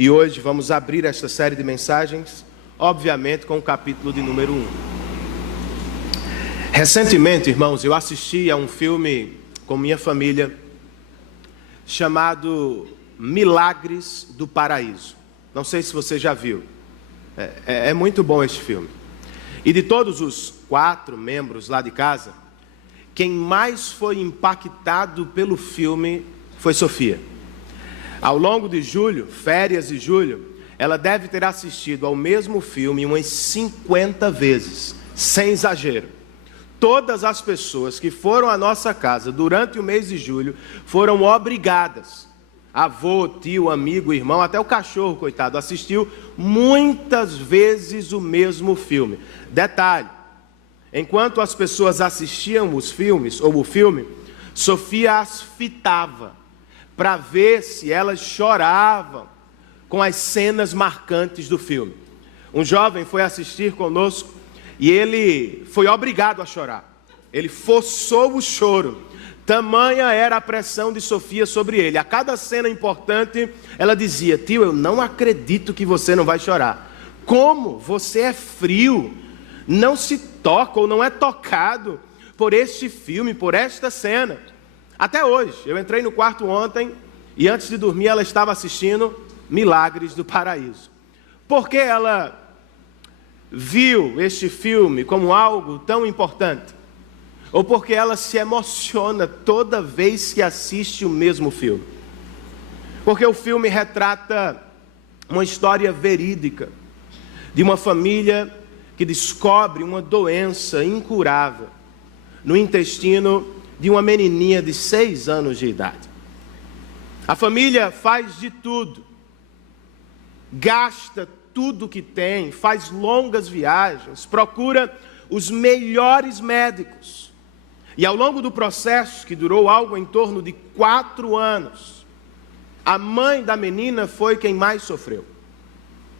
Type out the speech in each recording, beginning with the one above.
E hoje vamos abrir esta série de mensagens, obviamente, com o capítulo de número 1. Recentemente, irmãos, eu assisti a um filme com minha família chamado Milagres do Paraíso. Não sei se você já viu. É muito bom este filme. E de todos os 4 membros lá de casa, quem mais foi impactado pelo filme foi Sofia. Ao longo de julho, férias de julho, ela deve ter assistido ao mesmo filme umas 50 vezes, sem exagero. Todas as pessoas que foram à nossa casa durante o mês de julho foram obrigadas. Avô, tio, amigo, irmão, até o cachorro, coitado, assistiu muitas vezes o mesmo filme. Detalhe, enquanto as pessoas assistiam os filmes, ou o filme, Sofia as fitava para ver se elas choravam com as cenas marcantes do filme. Um jovem foi assistir conosco e ele foi obrigado a chorar. Ele forçou o choro. Tamanha era a pressão de Sofia sobre ele. A cada cena importante, ela dizia: tio, eu não acredito que você não vai chorar. Como? Você é frio. Não se toca ou não é tocado por este filme, por esta cena. Até hoje, eu entrei no quarto ontem e antes de dormir ela estava assistindo Milagres do Paraíso. Por que ela viu este filme como algo tão importante? Ou porque ela se emociona toda vez que assiste o mesmo filme? Porque o filme retrata uma história verídica de uma família que descobre uma doença incurável no intestino de uma menininha de 6 anos de idade. A família faz de tudo, gasta tudo que tem, faz longas viagens, procura os melhores médicos. E ao longo do processo, que durou algo em torno de 4 anos, a mãe da menina foi quem mais sofreu.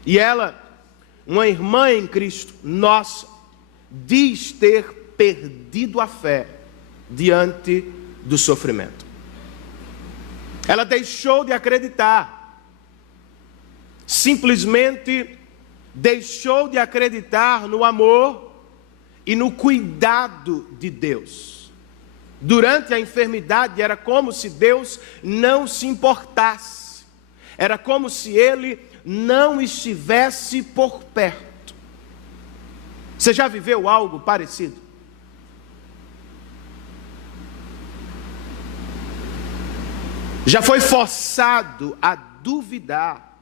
E ela, uma irmã em Cristo, nossa, diz ter perdido a fé diante do sofrimento. Ela deixou de acreditar. Simplesmente deixou de acreditar no amor e no cuidado de Deus. Durante a enfermidade era como se Deus não se importasse. Era como se Ele não estivesse por perto. Você já viveu algo parecido? Já foi forçado a duvidar,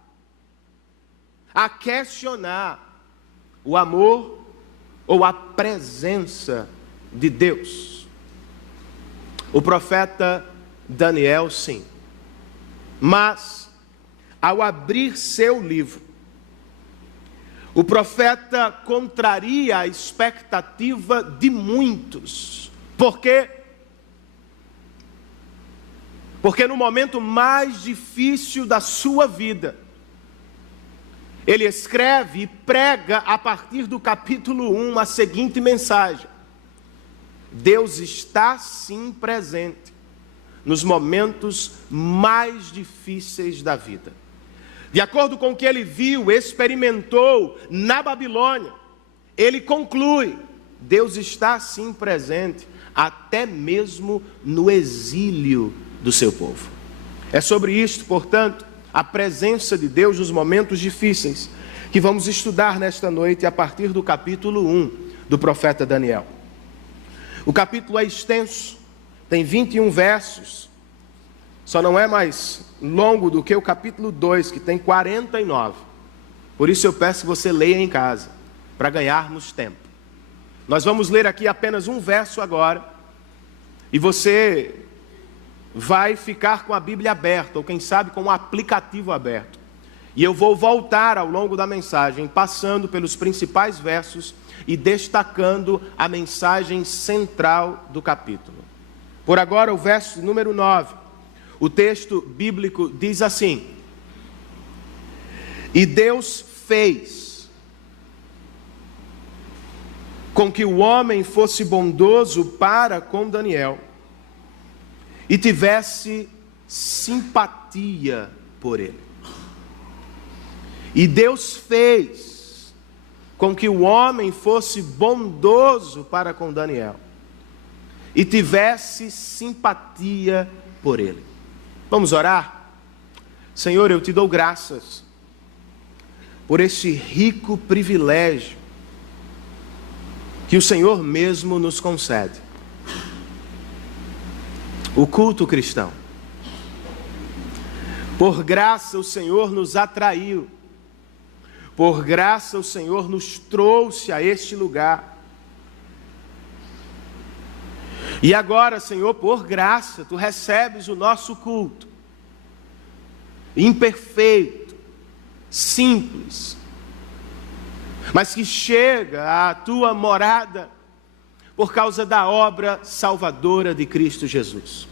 a questionar o amor ou a presença de Deus? O profeta Daniel, sim. Mas, ao abrir seu livro, o profeta contraria a expectativa de muitos. Por quê? Porque no momento mais difícil da sua vida, ele escreve e prega a partir do capítulo 1 a seguinte mensagem: Deus está sim presente nos momentos mais difíceis da vida. De acordo com o que ele viu, experimentou na Babilônia, ele conclui: Deus está sim presente até mesmo no exílio do seu povo. É sobre isto, portanto, a presença de Deus nos momentos difíceis, que vamos estudar nesta noite a partir do capítulo 1 do profeta Daniel. O capítulo é extenso, tem 21 versos, só não é mais longo do que o capítulo 2, que tem 49. Por isso eu peço que você leia em casa, para ganharmos tempo. Nós vamos ler aqui apenas um verso agora, e você vai ficar com a Bíblia aberta, ou quem sabe com o aplicativo aberto. E eu vou voltar ao longo da mensagem, passando pelos principais versos e destacando a mensagem central do capítulo. Por agora, o verso número 9. O texto bíblico diz assim: E Deus fez com que o homem fosse bondoso para com Daniel e tivesse simpatia por ele. E Deus fez com que o homem fosse bondoso para com Daniel e tivesse simpatia por ele. Vamos orar? Senhor, eu te dou graças por este rico privilégio que o Senhor mesmo nos concede. O culto cristão. Por graça o Senhor nos atraiu. Por graça o Senhor nos trouxe a este lugar. E agora, Senhor, por graça, Tu recebes o nosso culto. Imperfeito, simples, mas que chega à Tua morada por causa da obra salvadora de Cristo Jesus.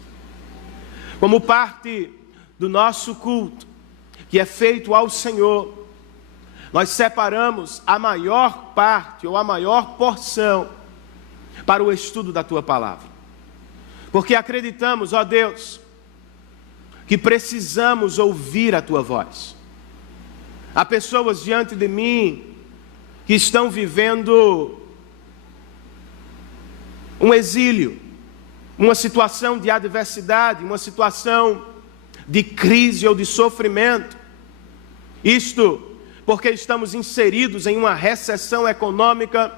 Como parte do nosso culto, que é feito ao Senhor, nós separamos a maior parte ou a maior porção para o estudo da Tua palavra. Porque acreditamos, ó Deus, que precisamos ouvir a Tua voz. Há pessoas diante de mim que estão vivendo um exílio, uma situação de adversidade, uma situação de crise ou de sofrimento. Isto porque estamos inseridos em uma recessão econômica,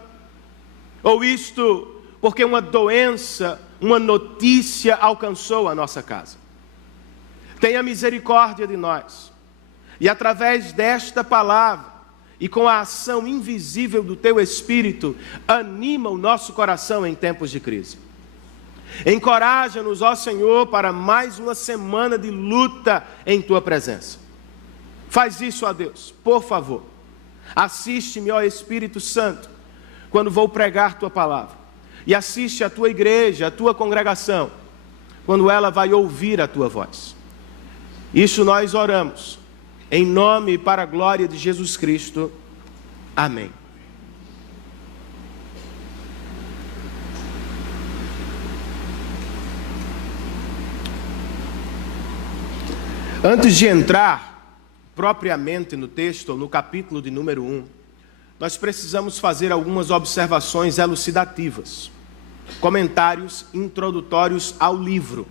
ou isto porque uma doença, uma notícia alcançou a nossa casa. Tenha misericórdia de nós, e através desta palavra, e com a ação invisível do Teu Espírito, anima o nosso coração em tempos de crise. Encoraja-nos, ó Senhor, para mais uma semana de luta em Tua presença. Faz isso, ó Deus, por favor. Assiste-me, ó Espírito Santo, quando vou pregar Tua palavra. E assiste a Tua igreja, a Tua congregação, quando ela vai ouvir a Tua voz. Isso nós oramos, em nome e para a glória de Jesus Cristo. Amém. Antes de entrar propriamente no texto, ou no capítulo de número 1, nós precisamos fazer algumas observações elucidativas, comentários introdutórios ao livro.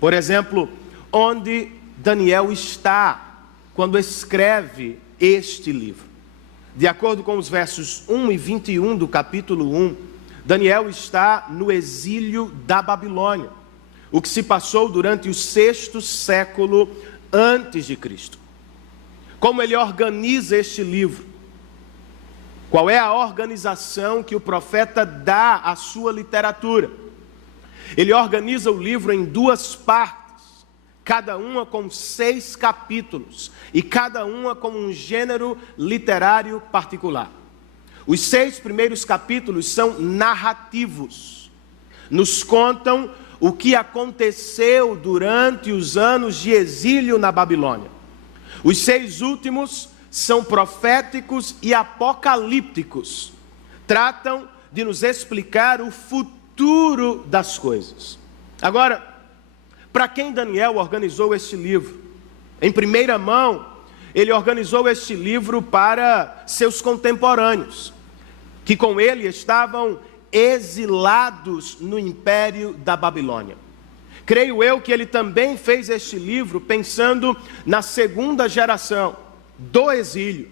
Por exemplo, onde Daniel está quando escreve este livro. De acordo com os versos 1 e 21 do capítulo 1, Daniel está no exílio da Babilônia, o que se passou durante o 6º século antes de Cristo. Como ele organiza este livro? Qual é a organização que o profeta dá à sua literatura? Ele organiza o livro em 2 partes, cada uma com 6 capítulos, e cada uma com um gênero literário particular. Os 6 primeiros capítulos são narrativos, nos contam o que aconteceu durante os anos de exílio na Babilônia. Os 6 últimos são proféticos e apocalípticos. Tratam de nos explicar o futuro das coisas. Agora, para quem Daniel organizou este livro? Em primeira mão, ele organizou este livro para seus contemporâneos, que com ele estavam exilados no império da Babilônia. Creio eu que ele também fez este livro pensando na segunda geração do exílio,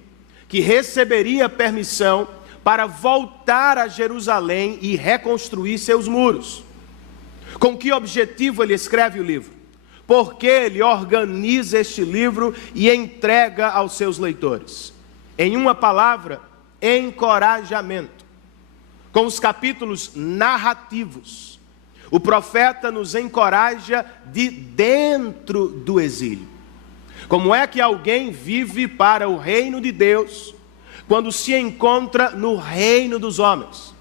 que receberia permissão para voltar a Jerusalém e reconstruir seus muros. Com que objetivo ele escreve o livro? Porque ele organiza este livro e entrega aos seus leitores. Em uma palavra, encorajamento. Com os capítulos narrativos, o profeta nos encoraja de dentro do exílio. Como é que alguém vive para o reino de Deus quando se encontra no reino dos homens?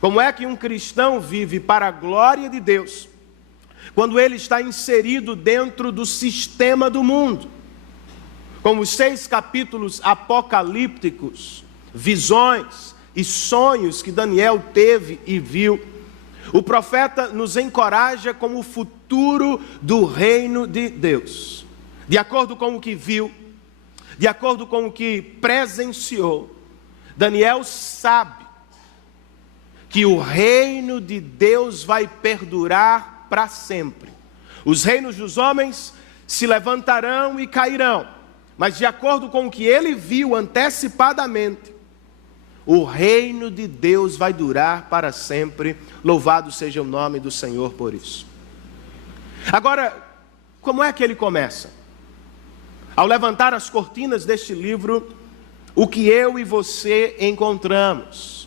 Como é que um cristão vive para a glória de Deus quando ele está inserido dentro do sistema do mundo? Como os 6 capítulos apocalípticos, visões e sonhos que Daniel teve e viu, o profeta nos encoraja com o futuro do reino de Deus. De acordo com o que viu, de acordo com o que presenciou, Daniel sabe que o reino de Deus vai perdurar para sempre. Os reinos dos homens se levantarão e cairão, mas de acordo com o que ele viu antecipadamente, o reino de Deus vai durar para sempre. Louvado seja o nome do Senhor por isso. Agora, como é que ele começa? Ao levantar as cortinas deste livro, o que eu e você encontramos?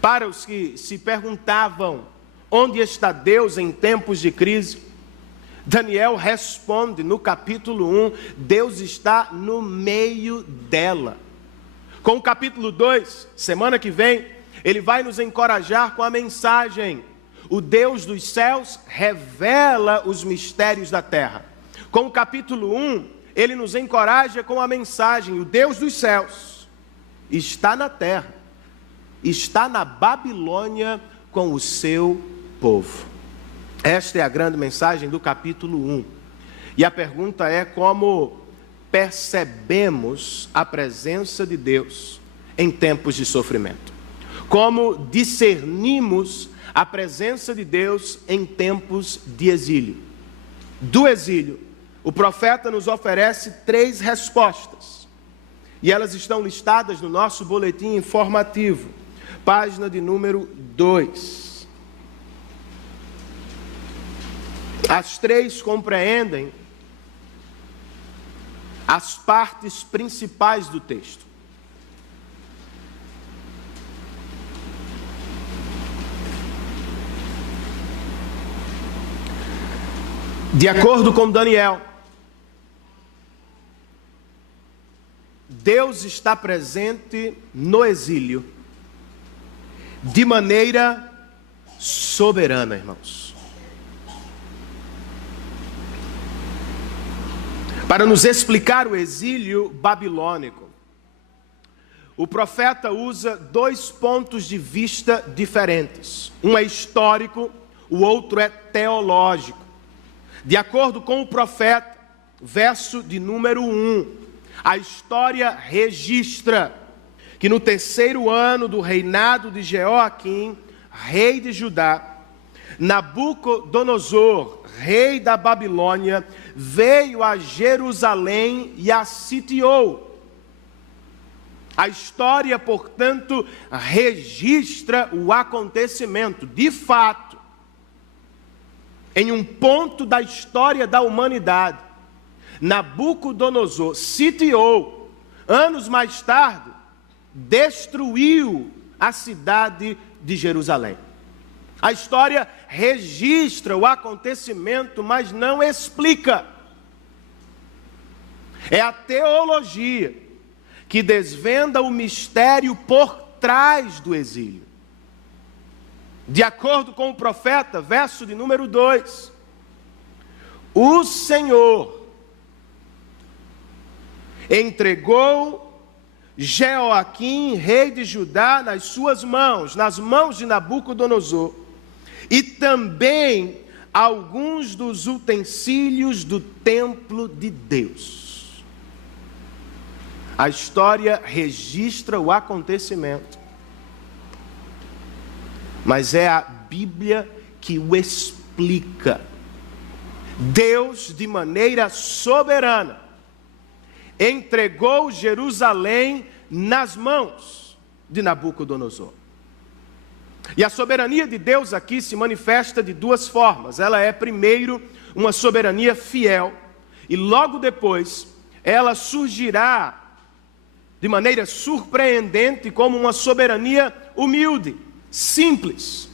Para os que se perguntavam, onde está Deus em tempos de crise? Daniel responde no capítulo 1, Deus está no meio dela. Com o capítulo 2, semana que vem, ele vai nos encorajar com a mensagem: o Deus dos céus revela os mistérios da terra. Com o capítulo 1, ele nos encoraja com a mensagem: o Deus dos céus está na terra, está na Babilônia com o seu povo. Esta é a grande mensagem do capítulo 1. E a pergunta é: como percebemos a presença de Deus em tempos de sofrimento? Como discernimos a presença de Deus em tempos de exílio? Do exílio, o profeta nos oferece 3 respostas. E elas estão listadas no nosso boletim informativo, página de número 2. As 3 compreendem as partes principais do texto. De acordo com Daniel, Deus está presente no exílio de maneira soberana, irmãos. Para nos explicar o exílio babilônico, o profeta usa 2 pontos de vista diferentes. Um é histórico, o outro é teológico. De acordo com o profeta, verso de número 1, a história registra que no 3º ano do reinado de Jeoaquim, rei de Judá, Nabucodonosor, rei da Babilônia, veio a Jerusalém e a sitiou. A história, portanto, registra o acontecimento. De fato, em um ponto da história da humanidade, Nabucodonosor sitiou, anos mais tarde, destruiu a cidade de Jerusalém. A história registra o acontecimento, mas não explica. É a teologia que desvenda o mistério por trás do exílio. De acordo com o profeta, verso de número 2, o Senhor entregou Jeoaquim, rei de Judá, nas suas mãos, nas mãos de Nabucodonosor, e também alguns dos utensílios do templo de Deus. A história registra o acontecimento, mas é a Bíblia que o explica. Deus, de maneira soberana, entregou Jerusalém nas mãos de Nabucodonosor. E a soberania de Deus aqui se manifesta de 2 formas. Ela é, primeiro, uma soberania fiel, e logo depois ela surgirá de maneira surpreendente como uma soberania humilde, simples.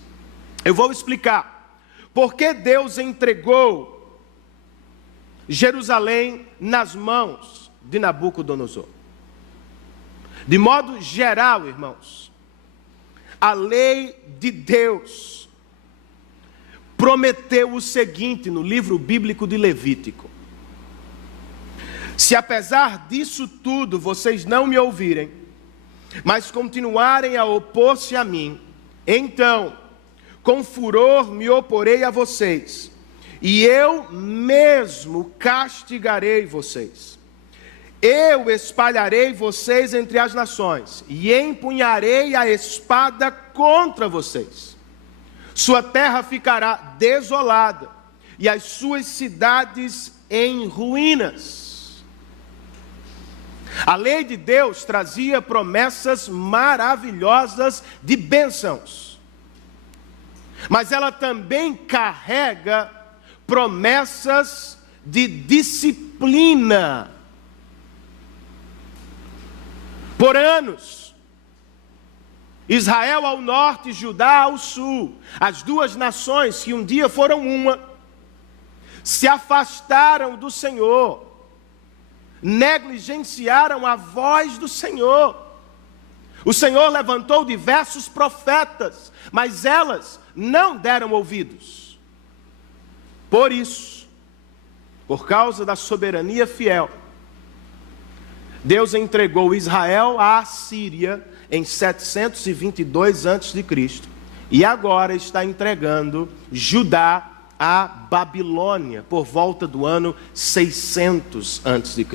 Eu vou explicar. Por que Deus entregou Jerusalém nas mãos de Nabucodonosor? De modo geral, irmãos, a lei de Deus prometeu o seguinte no livro bíblico de Levítico: se apesar disso tudo vocês não me ouvirem, mas continuarem a opor-se a mim, então com furor me oporei a vocês, e eu mesmo castigarei vocês. eu espalharei vocês entre as nações, e empunharei a espada contra vocês. Sua terra ficará desolada, e as suas cidades em ruínas. A lei de Deus trazia promessas maravilhosas de bênçãos, mas ela também carrega promessas de disciplina. Por anos, Israel ao norte e Judá ao sul, as duas nações que um dia foram uma, se afastaram do Senhor, negligenciaram a voz do Senhor. O Senhor levantou diversos profetas, mas elas não deram ouvidos. Por isso, por causa da soberania fiel, Deus entregou Israel à Assíria em 722 a.C. e agora está entregando Judá à Babilônia por volta do ano 600 a.C.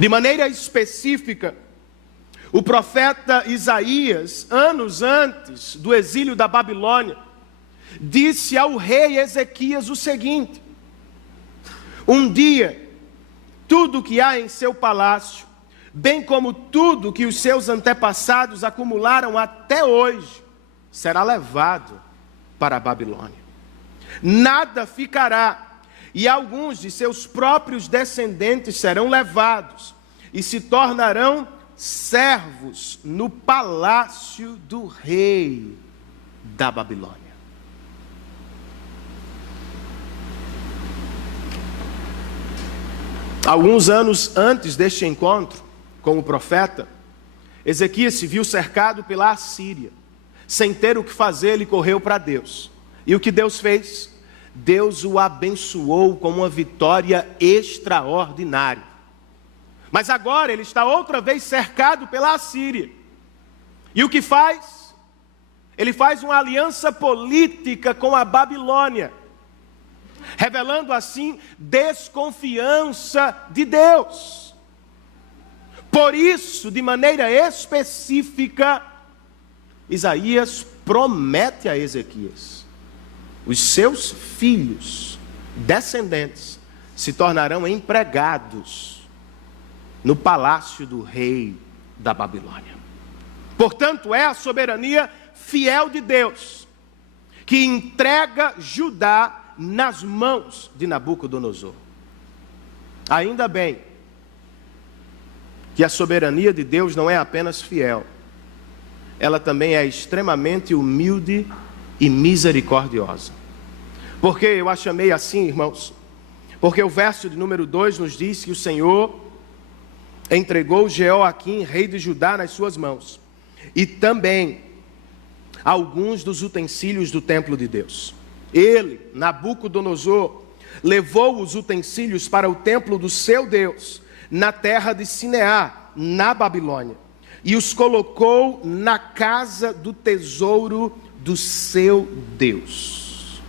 De maneira específica, o profeta Isaías, anos antes do exílio da Babilônia, disse ao rei Ezequias o seguinte: um dia, tudo que há em seu palácio, bem como tudo que os seus antepassados acumularam até hoje, será levado para a Babilônia. Nada ficará, e alguns de seus próprios descendentes serão levados, e se tornarão servos no palácio do rei da Babilônia. Alguns anos antes deste encontro com o profeta, Ezequias se viu cercado pela Assíria. Sem ter o que fazer, ele correu para Deus. E o que Deus fez? Deus o abençoou com uma vitória extraordinária. Mas agora ele está outra vez cercado pela Assíria. E o que faz? Ele faz uma aliança política com a Babilônia, revelando assim desconfiança de Deus. Por isso, de maneira específica, Isaías promete a Ezequias: os seus filhos, descendentes, se tornarão empregados no palácio do rei da Babilônia. Portanto, é a soberania fiel de Deus que entrega Judá nas mãos de Nabucodonosor. Ainda bem que a soberania de Deus não é apenas fiel, ela também é extremamente humilde e misericordiosa. Por que eu a chamei assim, irmãos? Porque o verso de número 2 nos diz que o Senhor entregou Jeoaquim, rei de Judá, nas suas mãos, e também alguns dos utensílios do templo de Deus. Ele, Nabucodonosor, levou os utensílios para o templo do seu Deus, na terra de Sinear, na Babilônia, e os colocou na casa do tesouro do seu Deus.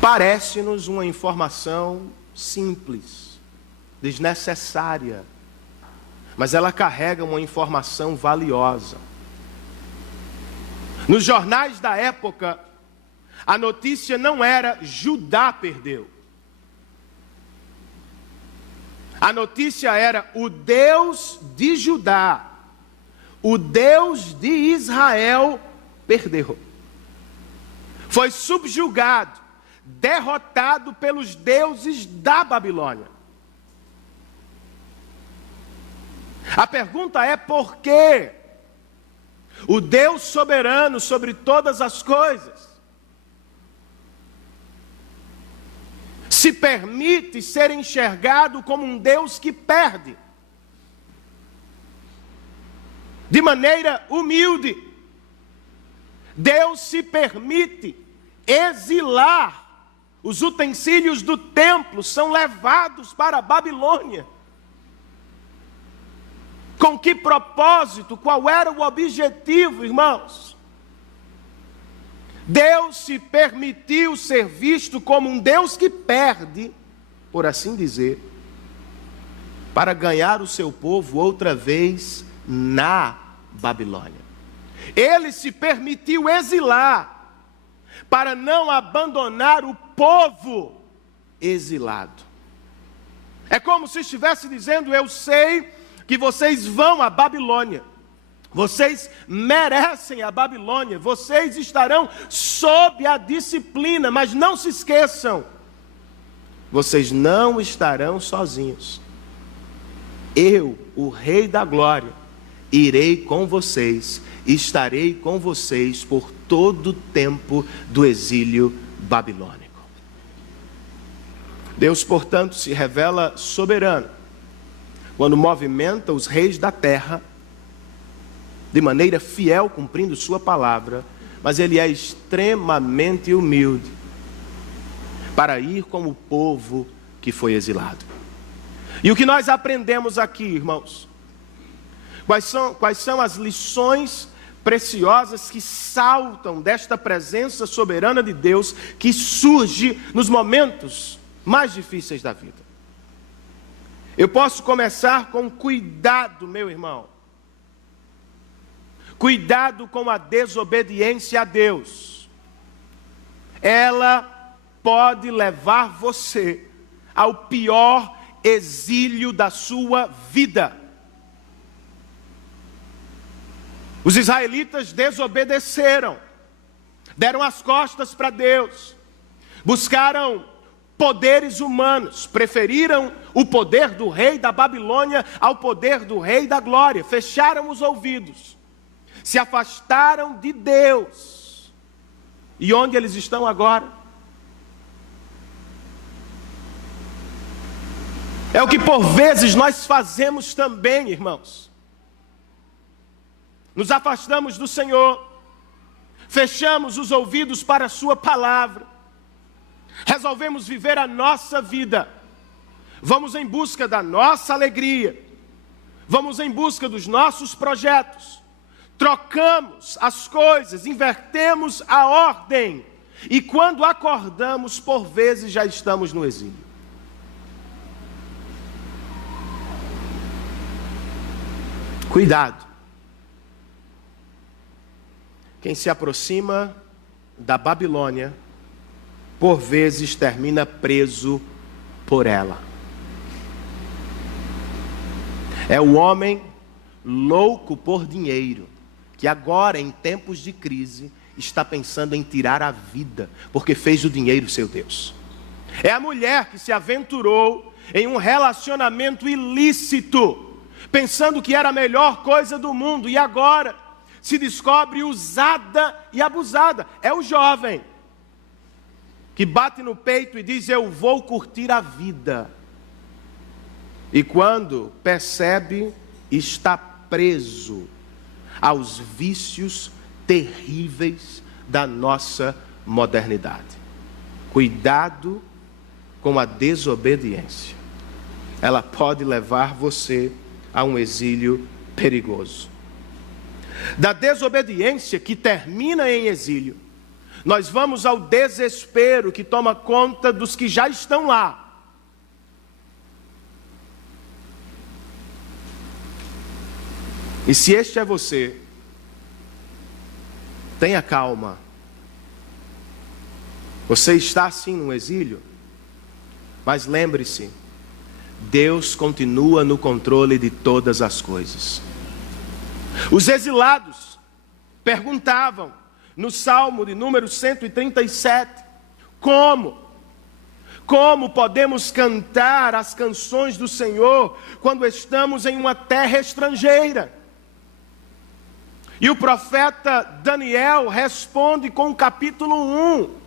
Parece-nos uma informação simples, desnecessária, mas ela carrega uma informação valiosa. Nos jornais da época, a notícia não era Judá perdeu. A notícia era o Deus de Judá, o Deus de Israel perdeu. Foi subjugado, derrotado pelos deuses da Babilônia. A pergunta é: por quê? O Deus soberano sobre todas as coisas se permite ser enxergado como um Deus que perde, de maneira humilde. Deus se permite exilar. Os utensílios do templo são levados para a Babilônia. Com que propósito? Qual era o objetivo, irmãos? Deus se permitiu ser visto como um Deus que perde, por assim dizer, para ganhar o seu povo outra vez na Babilônia. Ele se permitiu exilar para não abandonar o povo exilado. É como se estivesse dizendo: eu sei que vocês vão à Babilônia, vocês merecem a Babilônia, vocês estarão sob a disciplina, mas não se esqueçam, vocês não estarão sozinhos. Eu, o Rei da Glória, irei com vocês, estarei com vocês por todo o tempo do exílio babilônico. Deus, portanto, se revela soberano quando movimenta os reis da terra de maneira fiel, cumprindo sua palavra, mas ele é extremamente humilde para ir com o povo que foi exilado. E o que nós aprendemos aqui, irmãos? Quais são as lições preciosas que saltam desta presença soberana de Deus que surge nos momentos mais difíceis da vida? Eu posso começar com cuidado, meu irmão. Cuidado com a desobediência a Deus. Ela pode levar você ao pior exílio da sua vida. Os israelitas desobedeceram, deram as costas para Deus, buscaram poderes humanos, preferiram o poder do rei da Babilônia ao poder do rei da glória, fecharam os ouvidos, se afastaram de Deus. E onde eles estão agora? É o que por vezes nós fazemos também, irmãos. Nos afastamos do Senhor, fechamos os ouvidos para a sua palavra, resolvemos viver a nossa vida, vamos em busca da nossa alegria, vamos em busca dos nossos projetos, trocamos as coisas, invertemos a ordem, e quando acordamos, por vezes já estamos no exílio. Cuidado. Quem se aproxima da Babilônia, por vezes termina preso por ela. É o homem louco por dinheiro, que agora, em tempos de crise, está pensando em tirar a vida, porque fez o dinheiro seu Deus. É a mulher que se aventurou em um relacionamento ilícito, pensando que era a melhor coisa do mundo, e agora se descobre usada e abusada. É o jovem que bate no peito e diz: eu vou curtir a vida. E quando percebe, está preso aos vícios terríveis da nossa modernidade. Cuidado com a desobediência. Ela pode levar você a um exílio perigoso. Da desobediência que termina em exílio, nós vamos ao desespero que toma conta dos que já estão lá. E se este é você, tenha calma. Você está sim no exílio, mas lembre-se, Deus continua no controle de todas as coisas. Os exilados perguntavam no Salmo de número 137, como podemos cantar as canções do Senhor quando estamos em uma terra estrangeira? E o profeta Daniel responde com o capítulo 1.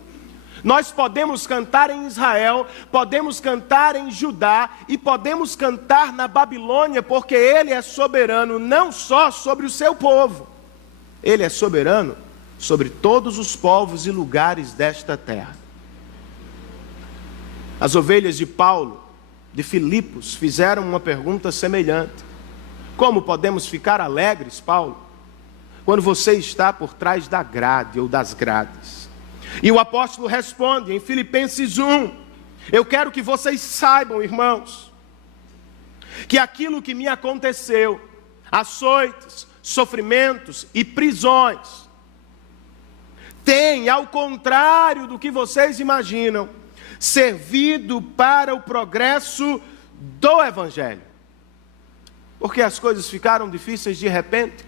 Nós podemos cantar em Israel, podemos cantar em Judá e podemos cantar na Babilônia, porque Ele é soberano não só sobre o seu povo, Ele é soberano sobre todos os povos e lugares desta terra. As ovelhas de Paulo, de Filipos, fizeram uma pergunta semelhante: como podemos ficar alegres, Paulo, quando você está por trás da grade ou das grades? E o apóstolo responde em Filipenses 1, Eu quero que vocês saibam, irmãos, que aquilo que me aconteceu, açoites, sofrimentos e prisões, tem, ao contrário do que vocês imaginam, servido para o progresso do Evangelho. Porque as coisas ficaram difíceis de repente,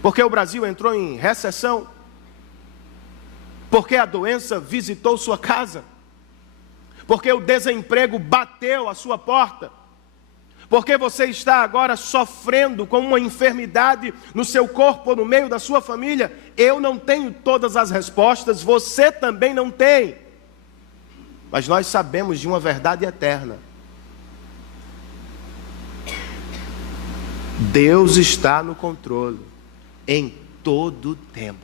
porque o Brasil entrou em recessão, porque a doença visitou sua casa, porque o desemprego bateu à sua porta, porque você está agora sofrendo com uma enfermidade no seu corpo ou no meio da sua família. Eu não tenho todas as respostas, você também não tem. Mas nós sabemos de uma verdade eterna. Deus está no controle em todo o tempo.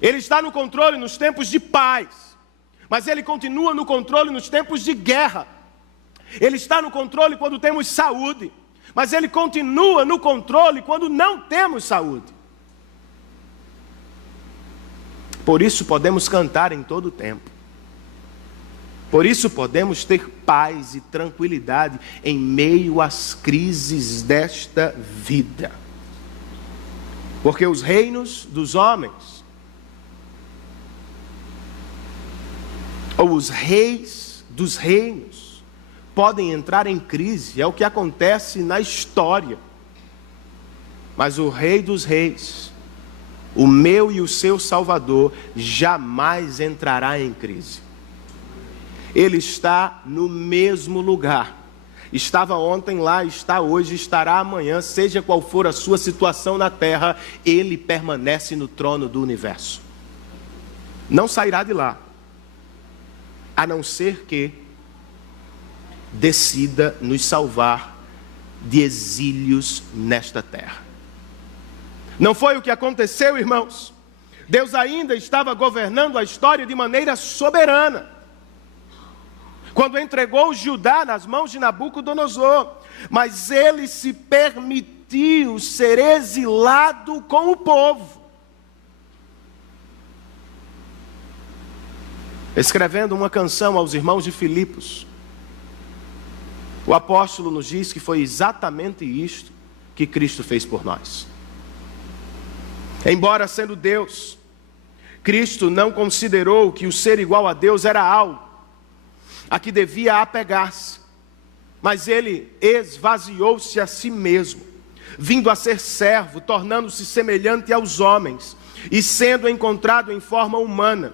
Ele está no controle nos tempos de paz, mas Ele continua no controle nos tempos de guerra. Ele está no controle quando temos saúde, mas Ele continua no controle quando não temos saúde. Por isso podemos cantar em todo o tempo. Por isso podemos ter paz e tranquilidade em meio às crises desta vida. Porque os reinos dos homens, ou os reis dos reinos, podem entrar em crise, é o que acontece na história. Mas o Rei dos Reis, o meu e o seu Salvador, jamais entrará em crise. Ele está no mesmo lugar. Estava ontem lá, está hoje, estará amanhã, seja qual for a sua situação na terra, Ele permanece no trono do universo. Não sairá de lá, a não ser que decida nos salvar de exílios nesta terra. Não foi o que aconteceu, irmãos. Deus ainda estava governando a história de maneira soberana, quando entregou Judá nas mãos de Nabucodonosor, mas ele se permitiu ser exilado com o povo. Escrevendo uma canção aos irmãos de Filipos, o apóstolo nos diz que foi exatamente isto que Cristo fez por nós. Embora sendo Deus, Cristo não considerou que o ser igual a Deus era algo a que devia apegar-se, mas Ele esvaziou-se a si mesmo, vindo a ser servo, tornando-se semelhante aos homens, e sendo encontrado em forma humana,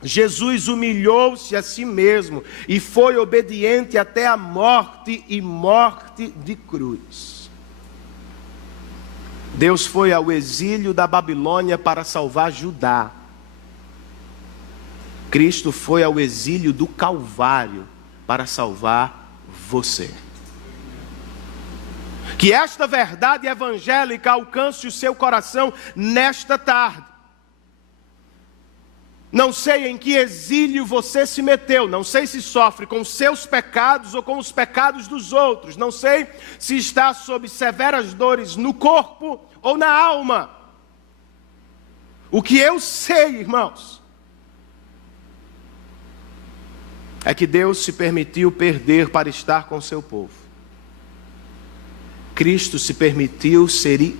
Jesus humilhou-se a si mesmo e foi obediente até a morte e morte de cruz. Deus foi ao exílio da Babilônia para salvar Judá. Cristo foi ao exílio do Calvário para salvar você. Que esta verdade evangélica alcance o seu coração nesta tarde. Não sei em que exílio você se meteu, não sei se sofre com seus pecados ou com os pecados dos outros, não sei se está sob severas dores no corpo ou na alma. O que eu sei, irmãos, é que Deus se permitiu perder para estar com seu povo. Cristo se permitiu ser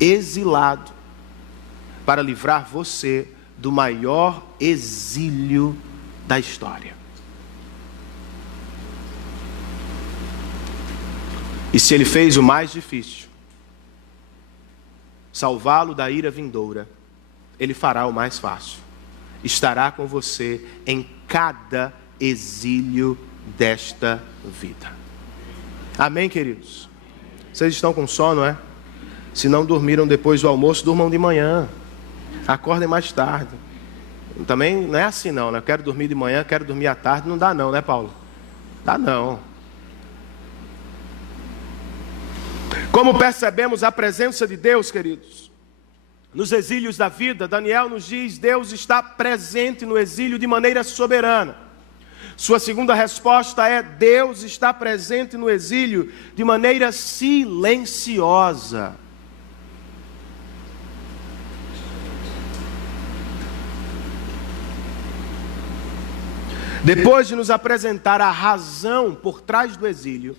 exilado para livrar você do maior exílio da história. E se Ele fez o mais difícil, salvá-lo da ira vindoura, Ele fará o mais fácil. Estará com você em cada exílio desta vida. Amém, queridos? Vocês estão com sono, é? Se não dormiram depois do almoço, durmam de manhã. Acordem mais tarde. Também não é assim não, né? Eu quero dormir de manhã, quero dormir à tarde. Não dá não, né, Paulo? Dá não. Como percebemos a presença de Deus, queridos? Nos exílios da vida, Daniel nos diz, Deus está presente no exílio de maneira soberana. Sua segunda resposta é, Deus está presente no exílio de maneira silenciosa. Depois de nos apresentar a razão por trás do exílio,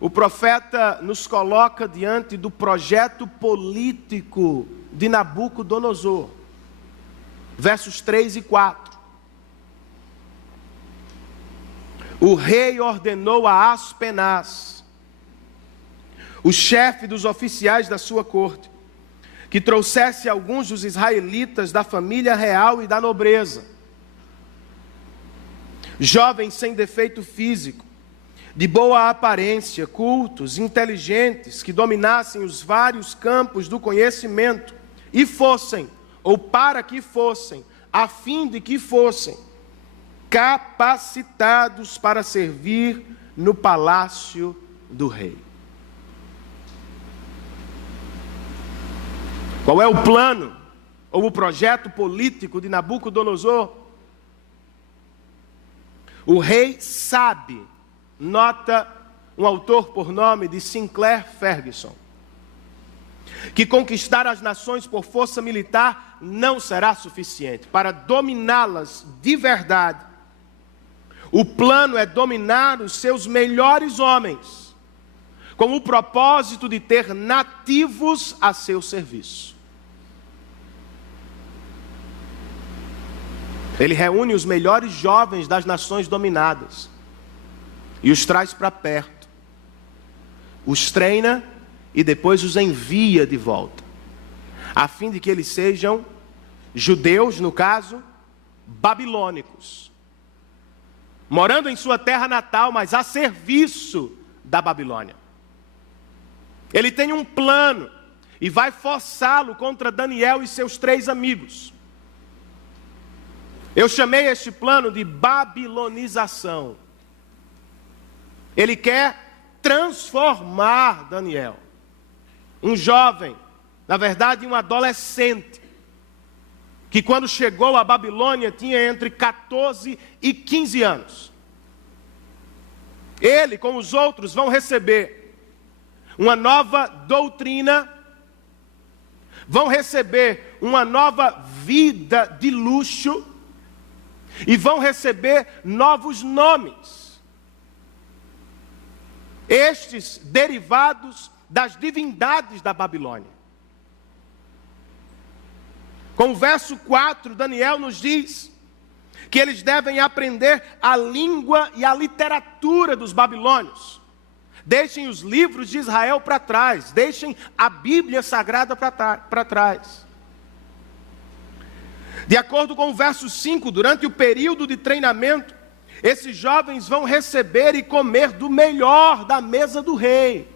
o profeta nos coloca diante do projeto político de Nabucodonosor. Versos 3 e 4. O rei ordenou a Aspenaz, o chefe dos oficiais da sua corte, que trouxesse alguns dos israelitas da família real e da nobreza, jovens sem defeito físico, de boa aparência, cultos, inteligentes, que dominassem os vários campos do conhecimento, e fossem, ou para que fossem, a fim de que fossem, capacitados para servir no palácio do rei. Qual é o plano ou o projeto político de Nabucodonosor? O rei sabe, nota um autor por nome de Sinclair Ferguson, que conquistar as nações por força militar não será suficiente. Para dominá-las de verdade, o plano é dominar os seus melhores homens, com o propósito de ter nativos a seu serviço. Ele reúne os melhores jovens das nações dominadas e os traz para perto, os treina e depois os envia de volta, a fim de que eles sejam judeus, no caso, babilônicos, morando em sua terra natal, mas a serviço da Babilônia. Ele tem um plano e vai forçá-lo contra Daniel e seus 3 amigos. Eu chamei este plano de babilonização. Ele quer transformar Daniel, um jovem, na verdade um adolescente, que quando chegou à Babilônia tinha entre 14 e 15 anos. Ele com os outros vão receber uma nova doutrina, vão receber uma nova vida de luxo, e vão receber novos nomes, estes derivados das divindades da Babilônia. Com o verso 4, Daniel nos diz que eles devem aprender a língua e a literatura dos babilônios. Deixem os livros de Israel para trás, deixem a Bíblia Sagrada para trás. De acordo com o verso 5, durante o período de treinamento, esses jovens vão receber e comer do melhor da mesa do rei.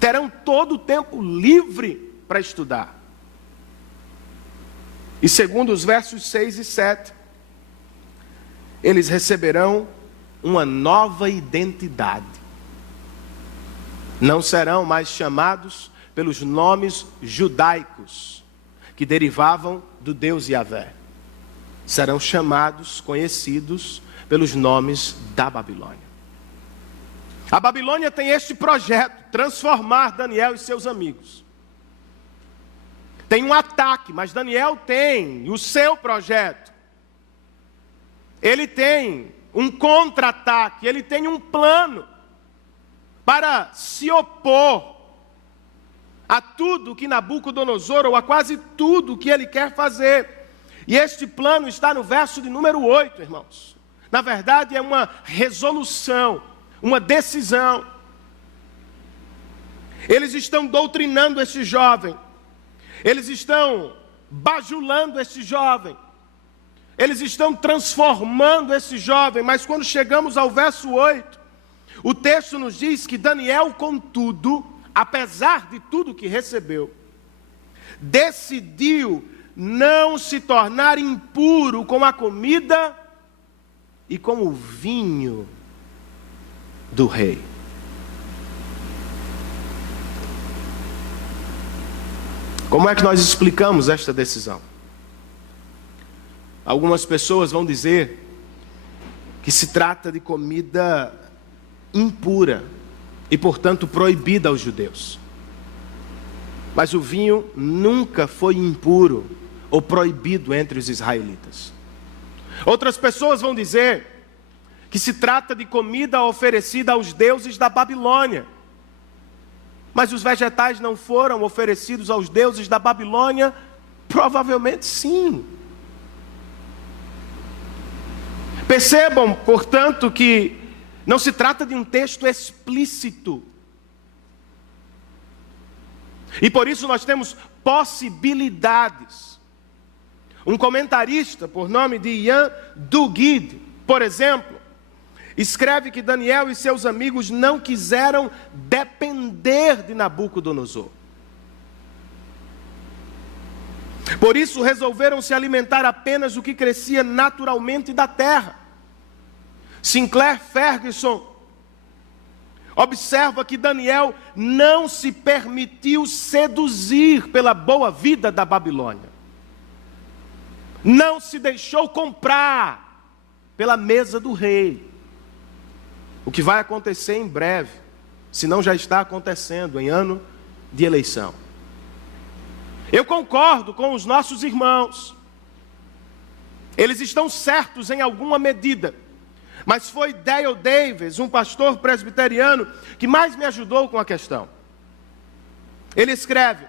Terão todo o tempo livre para estudar. E segundo os versos 6 e 7, eles receberão uma nova identidade. Não serão mais chamados pelos nomes judaicos, que derivavam do Deus Yahvé. Serão chamados, conhecidos pelos nomes da Babilônia. A Babilônia tem este projeto, transformar Daniel e seus amigos. Tem um ataque, mas Daniel tem o seu projeto. Ele tem um contra-ataque, ele tem um plano para se opor a tudo que Nabucodonosor, ou a quase tudo que ele quer fazer. E este plano está no verso de número 8, irmãos. Na verdade é uma resolução, uma decisão. Eles estão doutrinando este jovem, eles estão bajulando este jovem, eles estão transformando esse jovem. Mas quando chegamos ao verso 8, o texto nos diz que Daniel, contudo, apesar de tudo que recebeu, decidiu não se tornar impuro com a comida e com o vinho do rei. Como é que nós explicamos esta decisão? Algumas pessoas vão dizer que se trata de comida impura e, portanto, proibida aos judeus. Mas o vinho nunca foi impuro ou proibido entre os israelitas. Outras pessoas vão dizer que se trata de comida oferecida aos deuses da Babilônia. Mas os vegetais não foram oferecidos aos deuses da Babilônia? Provavelmente sim. Percebam, portanto, que não se trata de um texto explícito. E por isso nós temos possibilidades. Um comentarista, por nome de Ian Duguid, por exemplo, escreve que Daniel e seus amigos não quiseram depender de Nabucodonosor. Por isso resolveram se alimentar apenas do que crescia naturalmente da terra. Sinclair Ferguson observa que Daniel não se permitiu seduzir pela boa vida da Babilônia. Não se deixou comprar pela mesa do rei. O que vai acontecer em breve, se não já está acontecendo em ano de eleição. Eu concordo com os nossos irmãos. Eles estão certos em alguma medida. Mas foi Dale Davis, um pastor presbiteriano, que mais me ajudou com a questão. Ele escreve: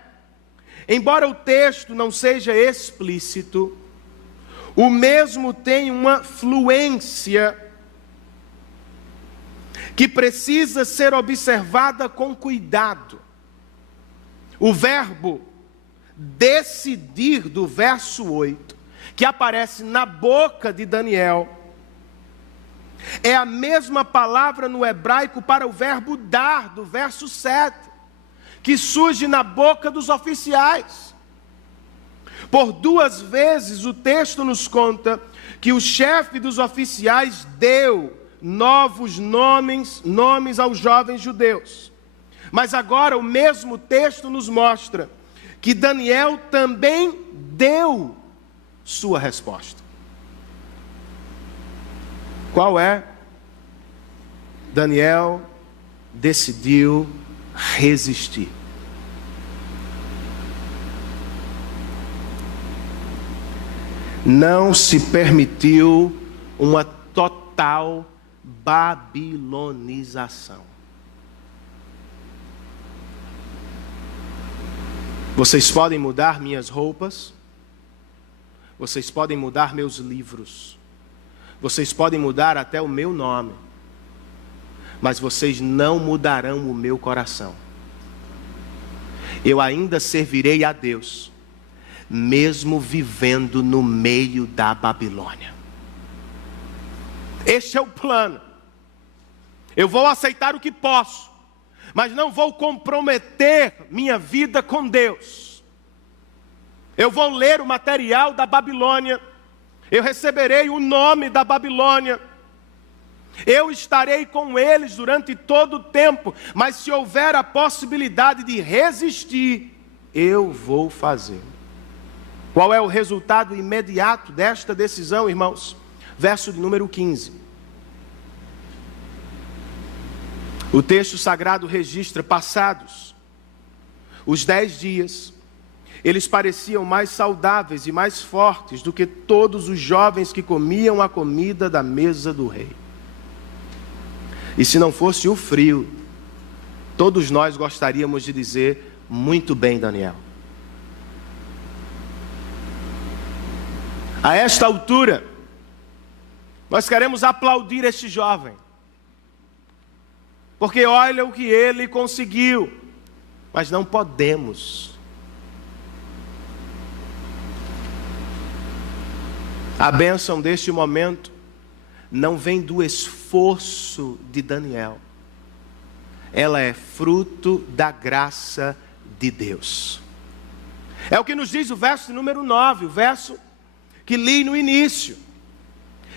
embora o texto não seja explícito, o mesmo tem uma fluência que precisa ser observada com cuidado. O verbo decidir do verso 8, que aparece na boca de Daniel, é a mesma palavra no hebraico para o verbo dar, do verso 7, que surge na boca dos oficiais. Por 2 vezes o texto nos conta que o chefe dos oficiais deu novos nomes aos jovens judeus. Mas agora o mesmo texto nos mostra que Daniel também deu sua resposta. Qual é? Daniel decidiu resistir. Não se permitiu uma total babilonização. Vocês podem mudar minhas roupas, vocês podem mudar meus livros, vocês podem mudar até o meu nome, mas vocês não mudarão o meu coração. Eu ainda servirei a Deus, mesmo vivendo no meio da Babilônia. Este é o plano. Eu vou aceitar o que posso, mas não vou comprometer minha vida com Deus. Eu vou ler o material da Babilônia, eu receberei o nome da Babilônia, eu estarei com eles durante todo o tempo, mas se houver a possibilidade de resistir, eu vou fazer. Qual é o resultado imediato desta decisão, irmãos? Verso de número 15. O texto sagrado registra: passados os 10 dias, eles pareciam mais saudáveis e mais fortes do que todos os jovens que comiam a comida da mesa do rei. E se não fosse o frio, todos nós gostaríamos de dizer: muito bem, Daniel. A esta altura, nós queremos aplaudir este jovem, porque olha o que ele conseguiu, mas não podemos. A bênção deste momento não vem do esforço de Daniel, ela é fruto da graça de Deus. É o que nos diz o verso número 9, o verso que li no início.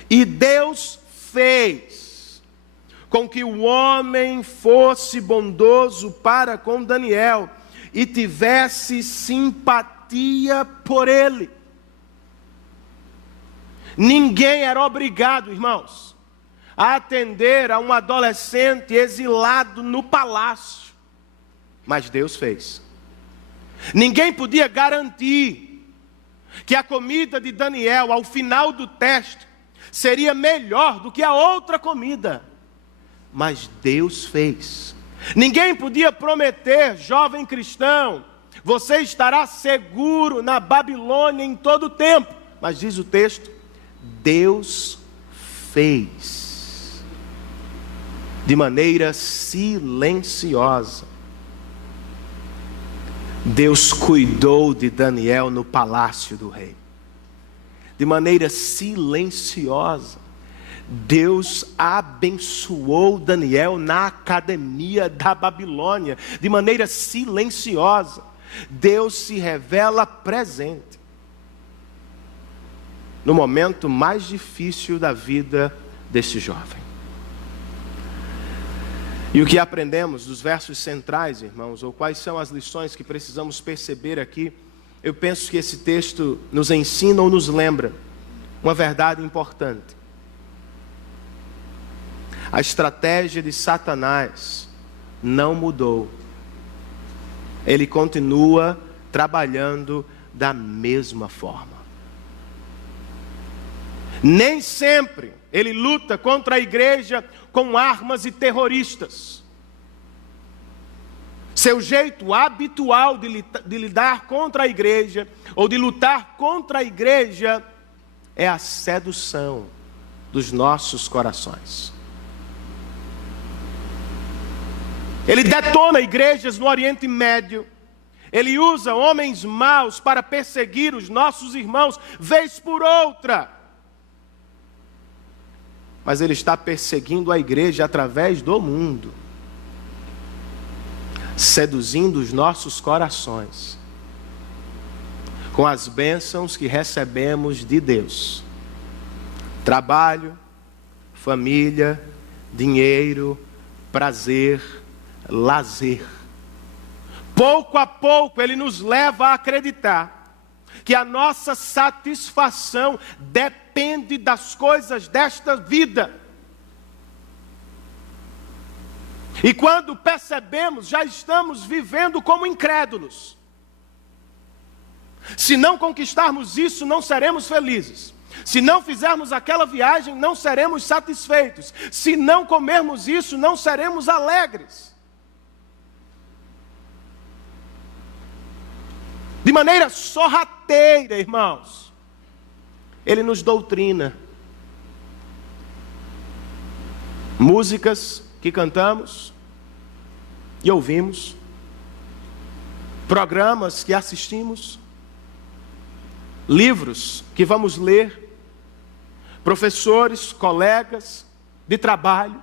E Deus fez com que o homem fosse bondoso para com Daniel e tivesse simpatia por ele. Ninguém era obrigado, irmãos, a atender a um adolescente exilado no palácio, mas Deus fez. Ninguém podia garantir que a comida de Daniel, ao final do teste, seria melhor do que a outra comida. Mas Deus fez. Ninguém podia prometer, jovem cristão, você estará seguro na Babilônia em todo o tempo. Mas diz o texto, Deus fez. De maneira silenciosa. Deus cuidou de Daniel no palácio do rei. De maneira silenciosa. Deus abençoou Daniel na academia da Babilônia. De maneira silenciosa. Deus se revela presente. No momento mais difícil da vida desse jovem. E o que aprendemos dos versos centrais, irmãos, ou quais são as lições que precisamos perceber aqui, eu penso que esse texto nos ensina ou nos lembra uma verdade importante. A estratégia de Satanás não mudou. Ele continua trabalhando da mesma forma. Nem sempre ele luta contra a igreja com armas e terroristas. Seu jeito habitual de lidar contra a igreja, ou de lutar contra a igreja, é a sedução dos nossos corações. Ele detona igrejas no Oriente Médio. Ele usa homens maus para perseguir os nossos irmãos, vez por outra. Mas ele está perseguindo a igreja através do mundo, seduzindo os nossos corações, com as bênçãos que recebemos de Deus. Trabalho, família, dinheiro, prazer, lazer. Pouco a pouco ele nos leva a acreditar que a nossa satisfação depende das coisas desta vida. E quando percebemos, já estamos vivendo como incrédulos. Se não conquistarmos isso, não seremos felizes. Se não fizermos aquela viagem, não seremos satisfeitos. Se não comermos isso, não seremos alegres. De maneira sorrateira, irmãos, ele nos doutrina. Músicas que cantamos e ouvimos, programas que assistimos, livros que vamos ler, professores, colegas de trabalho.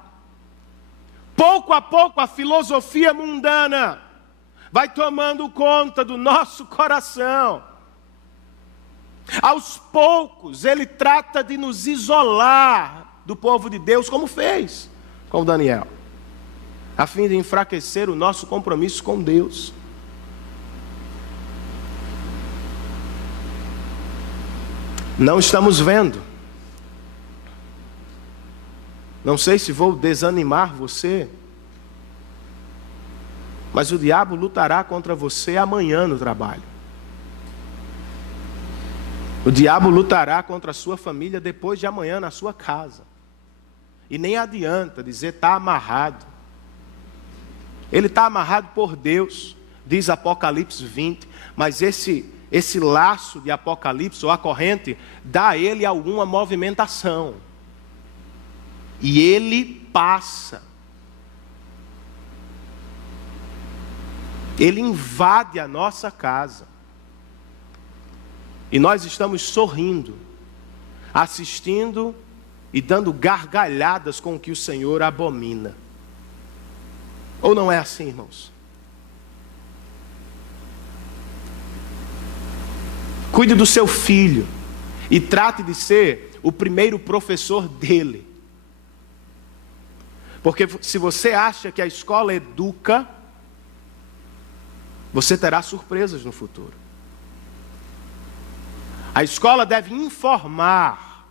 Pouco a pouco a filosofia mundana vai tomando conta do nosso coração. Aos poucos, ele trata de nos isolar do povo de Deus, como fez com Daniel, a fim de enfraquecer o nosso compromisso com Deus. Não estamos vendo. Não sei se vou desanimar você, mas o diabo lutará contra você amanhã no trabalho. O diabo lutará contra a sua família depois de amanhã na sua casa. E nem adianta dizer está amarrado. Ele está amarrado por Deus, diz Apocalipse 20. Mas esse laço de Apocalipse, ou a corrente, dá a ele alguma movimentação. E ele passa. Ele invade a nossa casa. E nós estamos sorrindo, assistindo e dando gargalhadas com o que o Senhor abomina. Ou não é assim, irmãos? Cuide do seu filho e trate de ser o primeiro professor dele. Porque se você acha que a escola educa, você terá surpresas no futuro. A escola deve informar,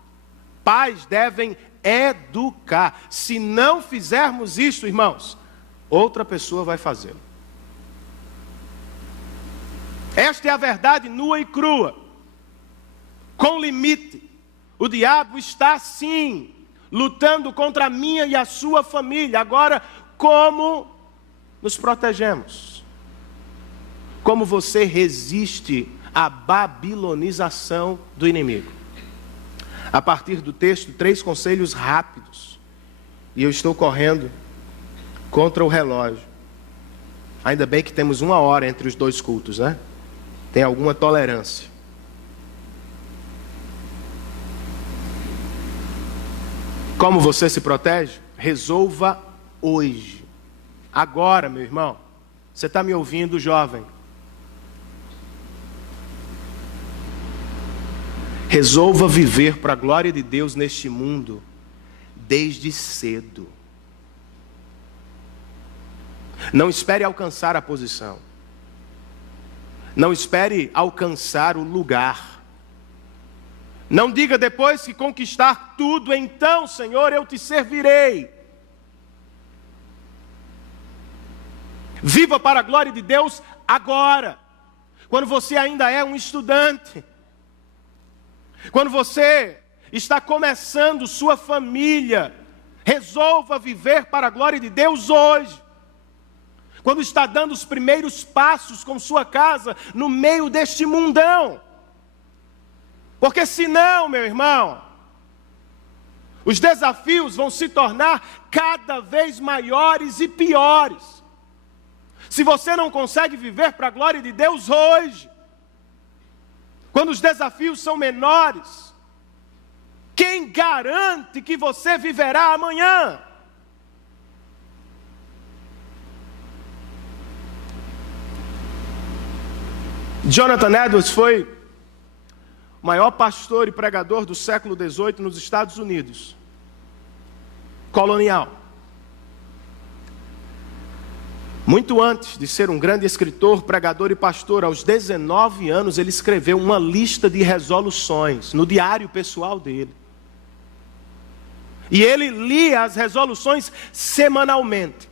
pais devem educar. Se não fizermos isso, irmãos, outra pessoa vai fazê-lo. Esta é a verdade nua e crua. com limite. O diabo está sim lutando contra a minha e a sua família. Agora, como nos protegemos? Como você resiste à babilonização do inimigo? A partir do texto, 3 conselhos rápidos. E eu estou correndo contra o relógio. Ainda bem que temos 1 hora entre os 2 cultos, né? Tem alguma tolerância. Como você se protege? Resolva hoje. Agora, meu irmão. Você está me ouvindo, jovem? Resolva viver para a glória de Deus neste mundo desde cedo. Não espere alcançar a posição. Não espere alcançar o lugar. Não diga depois que conquistar tudo, então, Senhor, eu te servirei. Viva para a glória de Deus agora, quando você ainda é um estudante, quando você está começando sua família. Resolva viver para a glória de Deus hoje, quando está dando os primeiros passos com sua casa no meio deste mundão. Porque senão, meu irmão, os desafios vão se tornar cada vez maiores e piores. Se você não consegue viver para a glória de Deus hoje, quando os desafios são menores, quem garante que você viverá amanhã? Jonathan Edwards foi o maior pastor e pregador do século XVIII nos Estados Unidos, colonial. Muito antes de ser um grande escritor, pregador e pastor, aos 19 anos ele escreveu uma lista de resoluções no diário pessoal dele. E ele lia as resoluções semanalmente.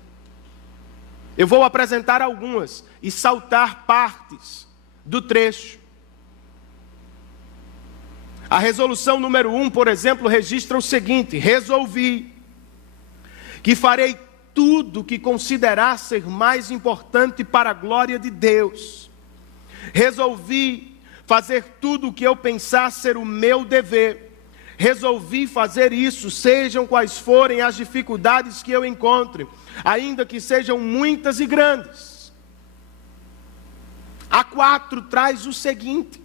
Eu vou apresentar algumas e saltar partes do trecho. A resolução número 1, por exemplo, registra o seguinte: resolvi que farei tudo que considerar ser mais importante para a glória de Deus. Resolvi fazer tudo o que eu pensar ser o meu dever. Resolvi fazer isso, sejam quais forem as dificuldades que eu encontre, ainda que sejam muitas e grandes. A 4 traz o seguinte: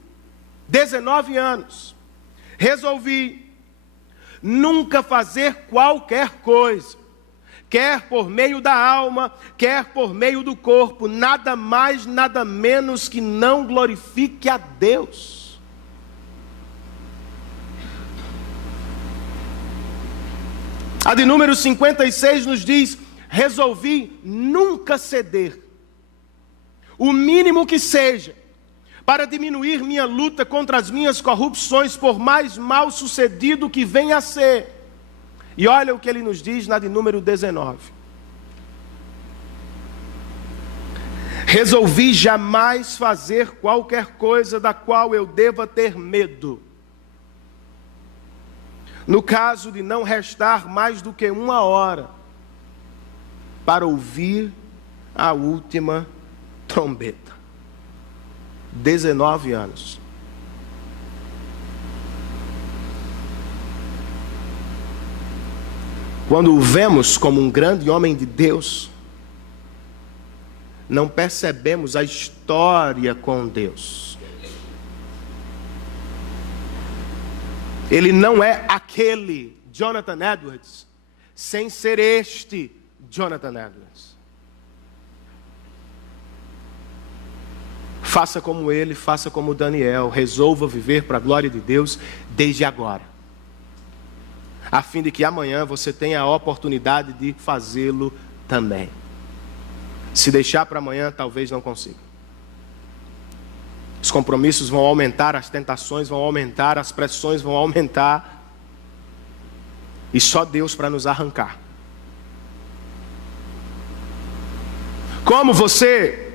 19 anos. Resolvi nunca fazer qualquer coisa, quer por meio da alma, quer por meio do corpo, nada mais, nada menos que não glorifique a Deus. A de número 56 nos diz: resolvi nunca ceder, o mínimo que seja, para diminuir minha luta contra as minhas corrupções, por mais mal sucedido que venha a ser. E olha o que ele nos diz na de número 19. Resolvi jamais fazer qualquer coisa da qual eu deva ter medo, no caso de não restar mais do que 1 hora para ouvir a última trombeta. 19 anos. Quando o vemos como um grande homem de Deus, não percebemos a história com Deus. Ele não é aquele Jonathan Edwards, sem ser este Jonathan Edwards. Faça como ele, faça como Daniel, resolva viver para a glória de Deus desde agora, a fim de que amanhã você tenha a oportunidade de fazê-lo também. Se deixar para amanhã, talvez não consiga. Os compromissos vão aumentar, as tentações vão aumentar, as pressões vão aumentar, e só Deus para nos arrancar. Como você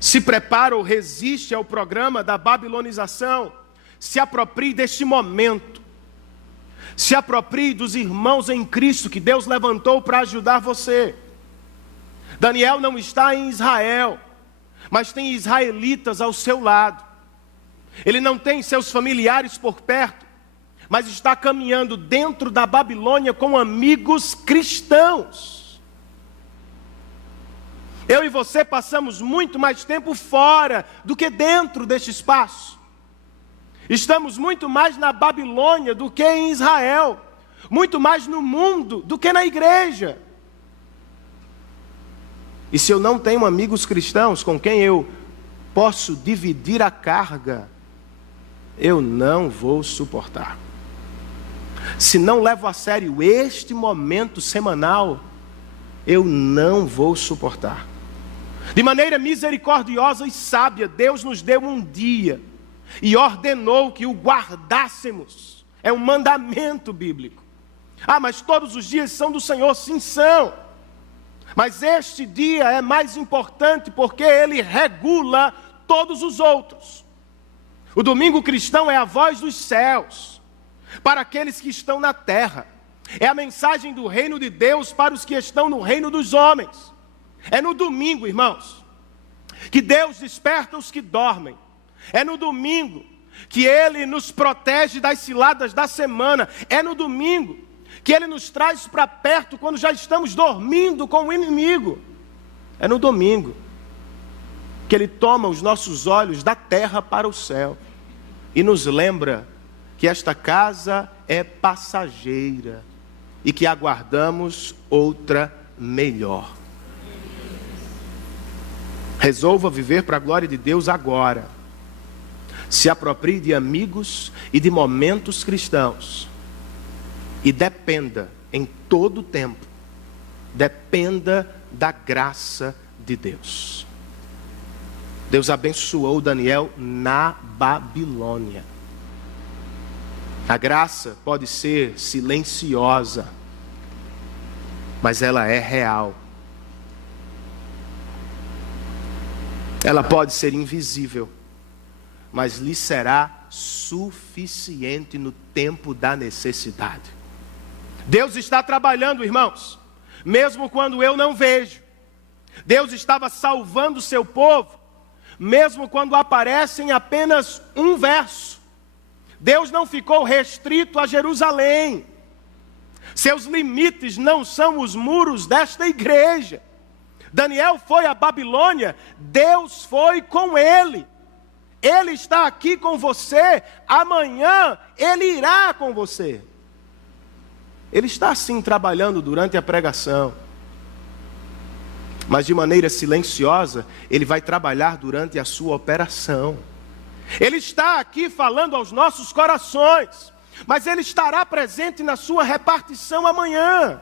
se prepara ou resiste ao programa da babilonização? se aproprie deste momento. Se aproprie dos irmãos em Cristo que Deus levantou para ajudar você. Daniel não está em Israel, mas tem israelitas ao seu lado. Ele não tem seus familiares por perto, mas está caminhando dentro da Babilônia com amigos cristãos. Eu e você passamos muito mais tempo fora do que dentro deste espaço. Estamos muito mais na Babilônia do que em Israel, muito mais no mundo do que na igreja. E se eu não tenho amigos cristãos com quem eu posso dividir a carga, eu não vou suportar. Se não levo a sério este momento semanal, eu não vou suportar. De maneira misericordiosa e sábia, Deus nos deu um dia e ordenou que o guardássemos. É um mandamento bíblico. Ah, mas todos os dias são do Senhor, sim são. Mas este dia é mais importante porque ele regula todos os outros. O domingo cristão é a voz dos céus para aqueles que estão na terra. É a mensagem do reino de Deus para os que estão no reino dos homens. É no domingo, irmãos, que Deus desperta os que dormem. É no domingo que Ele nos protege das ciladas da semana. É no domingo que Ele nos traz para perto quando já estamos dormindo com o inimigo. É no domingo que Ele toma os nossos olhos da terra para o céu e nos lembra que esta casa é passageira e que aguardamos outra melhor. Resolva viver para a glória de Deus agora. Se aproprie de amigos e de momentos cristãos. E dependa, em todo o tempo, dependa da graça de Deus. Deus abençoou Daniel na Babilônia. A graça pode ser silenciosa, mas ela é real. Ela pode ser invisível, mas lhe será suficiente no tempo da necessidade. Deus está trabalhando, irmãos, mesmo quando eu não vejo. Deus estava salvando o seu povo, mesmo quando aparece em apenas um verso. Deus não ficou restrito a Jerusalém. Seus limites não são os muros desta igreja. Daniel foi à Babilônia, Deus foi com ele. Ele está aqui com você, amanhã ele irá com você. Ele está sim trabalhando durante a pregação, mas de maneira silenciosa, ele vai trabalhar durante a sua operação. Ele está aqui falando aos nossos corações, mas ele estará presente na sua repartição amanhã.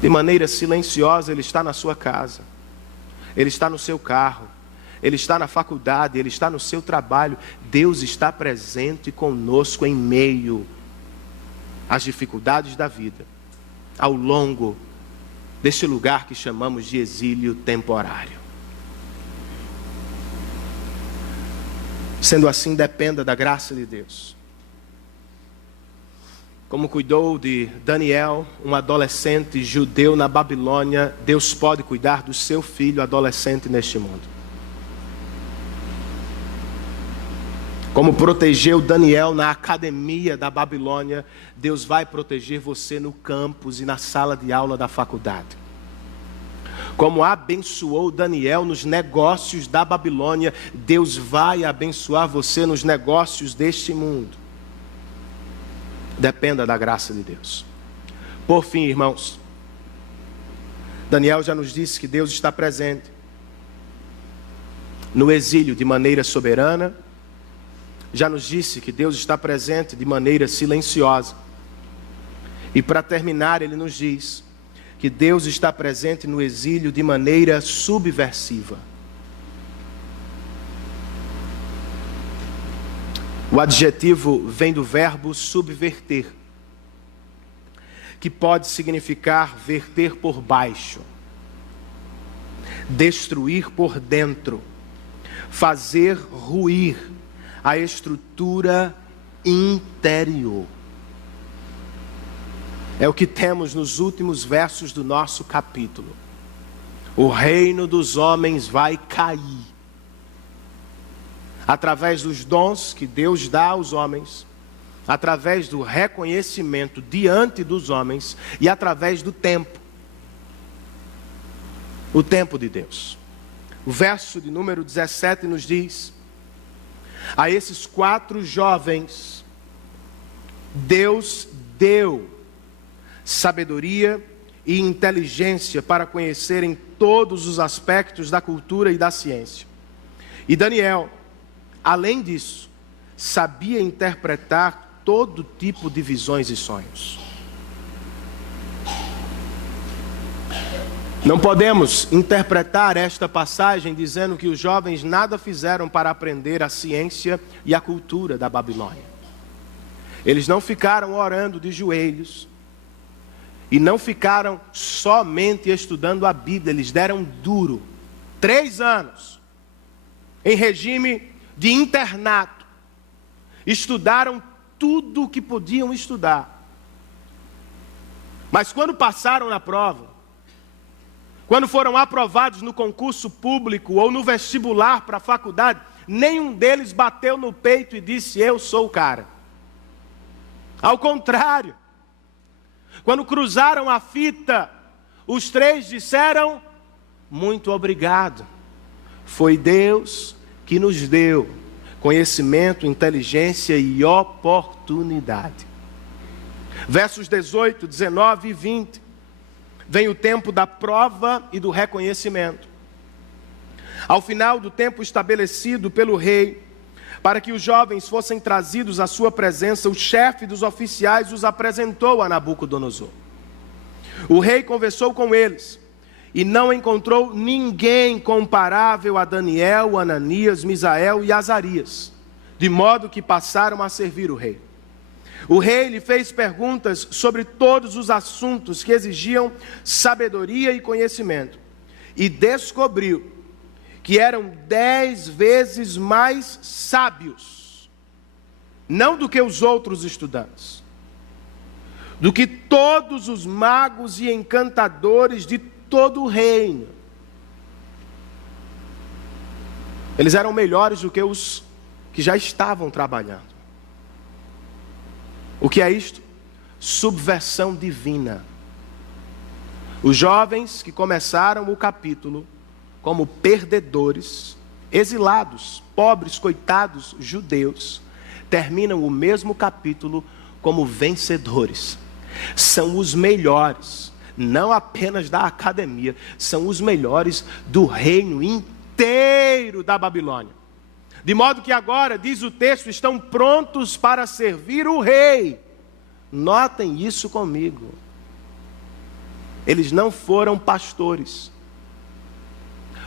De maneira silenciosa, ele está na sua casa, ele está no seu carro, ele está na faculdade, ele está no seu trabalho. Deus está presente conosco em meio às dificuldades da vida, ao longo deste lugar que chamamos de exílio temporário. Sendo assim, dependa da graça de Deus. Como cuidou de Daniel, um adolescente judeu na Babilônia, Deus pode cuidar do seu filho adolescente neste mundo. Como protegeu Daniel na academia da Babilônia, Deus vai proteger você no campus e na sala de aula da faculdade. Como abençoou Daniel nos negócios da Babilônia, Deus vai abençoar você nos negócios deste mundo. Dependa da graça de Deus. Por fim, irmãos, Daniel já nos disse que Deus está presente no exílio de maneira soberana. Já nos disse que Deus está presente de maneira silenciosa. E para terminar, ele nos diz que Deus está presente no exílio de maneira subversiva. O adjetivo vem do verbo subverter, que pode significar verter por baixo, destruir por dentro, fazer ruir a estrutura interior. É o que temos nos últimos versos do nosso capítulo. O reino dos homens vai cair através dos dons que Deus dá aos homens, através do reconhecimento diante dos homens e através do tempo. O tempo de Deus. O verso de número 17 nos diz: a esses 4 jovens, Deus deu sabedoria e inteligência para conhecerem todos os aspectos da cultura e da ciência. E Daniel, além disso, sabia interpretar todo tipo de visões e sonhos. Não podemos interpretar esta passagem dizendo que os jovens nada fizeram para aprender a ciência e a cultura da Babilônia. Eles não ficaram orando de joelhos e não ficaram somente estudando a Bíblia. Eles deram duro, 3 anos, em regime de internato. Estudaram tudo o que podiam estudar. Mas quando passaram na prova, quando foram aprovados no concurso público ou no vestibular para a faculdade, nenhum deles bateu no peito e disse: eu sou o cara. Ao contrário, quando cruzaram a fita, os 3 disseram: muito obrigado. Foi Deus que nos deu conhecimento, inteligência e oportunidade. Versos 18, 19 e 20. Vem o tempo da prova e do reconhecimento. Ao final do tempo estabelecido pelo rei, para que os jovens fossem trazidos à sua presença, o chefe dos oficiais os apresentou a Nabucodonosor. O rei conversou com eles e não encontrou ninguém comparável a Daniel, Ananias, Misael e Azarias, de modo que passaram a servir o rei. O rei lhe fez perguntas sobre todos os assuntos que exigiam sabedoria e conhecimento, e descobriu que eram 10 vezes mais sábios, não do que os outros estudantes, do que todos os magos e encantadores de todo o reino. Eles eram melhores do que os que já estavam trabalhando. O que é isto? Subversão divina. Os jovens que começaram o capítulo como perdedores, exilados, pobres, coitados, judeus, terminam o mesmo capítulo como vencedores. São os melhores, não apenas da academia, são os melhores do reino inteiro da Babilônia. De modo que agora, diz o texto, estão prontos para servir o rei. Notem isso comigo. Eles não foram pastores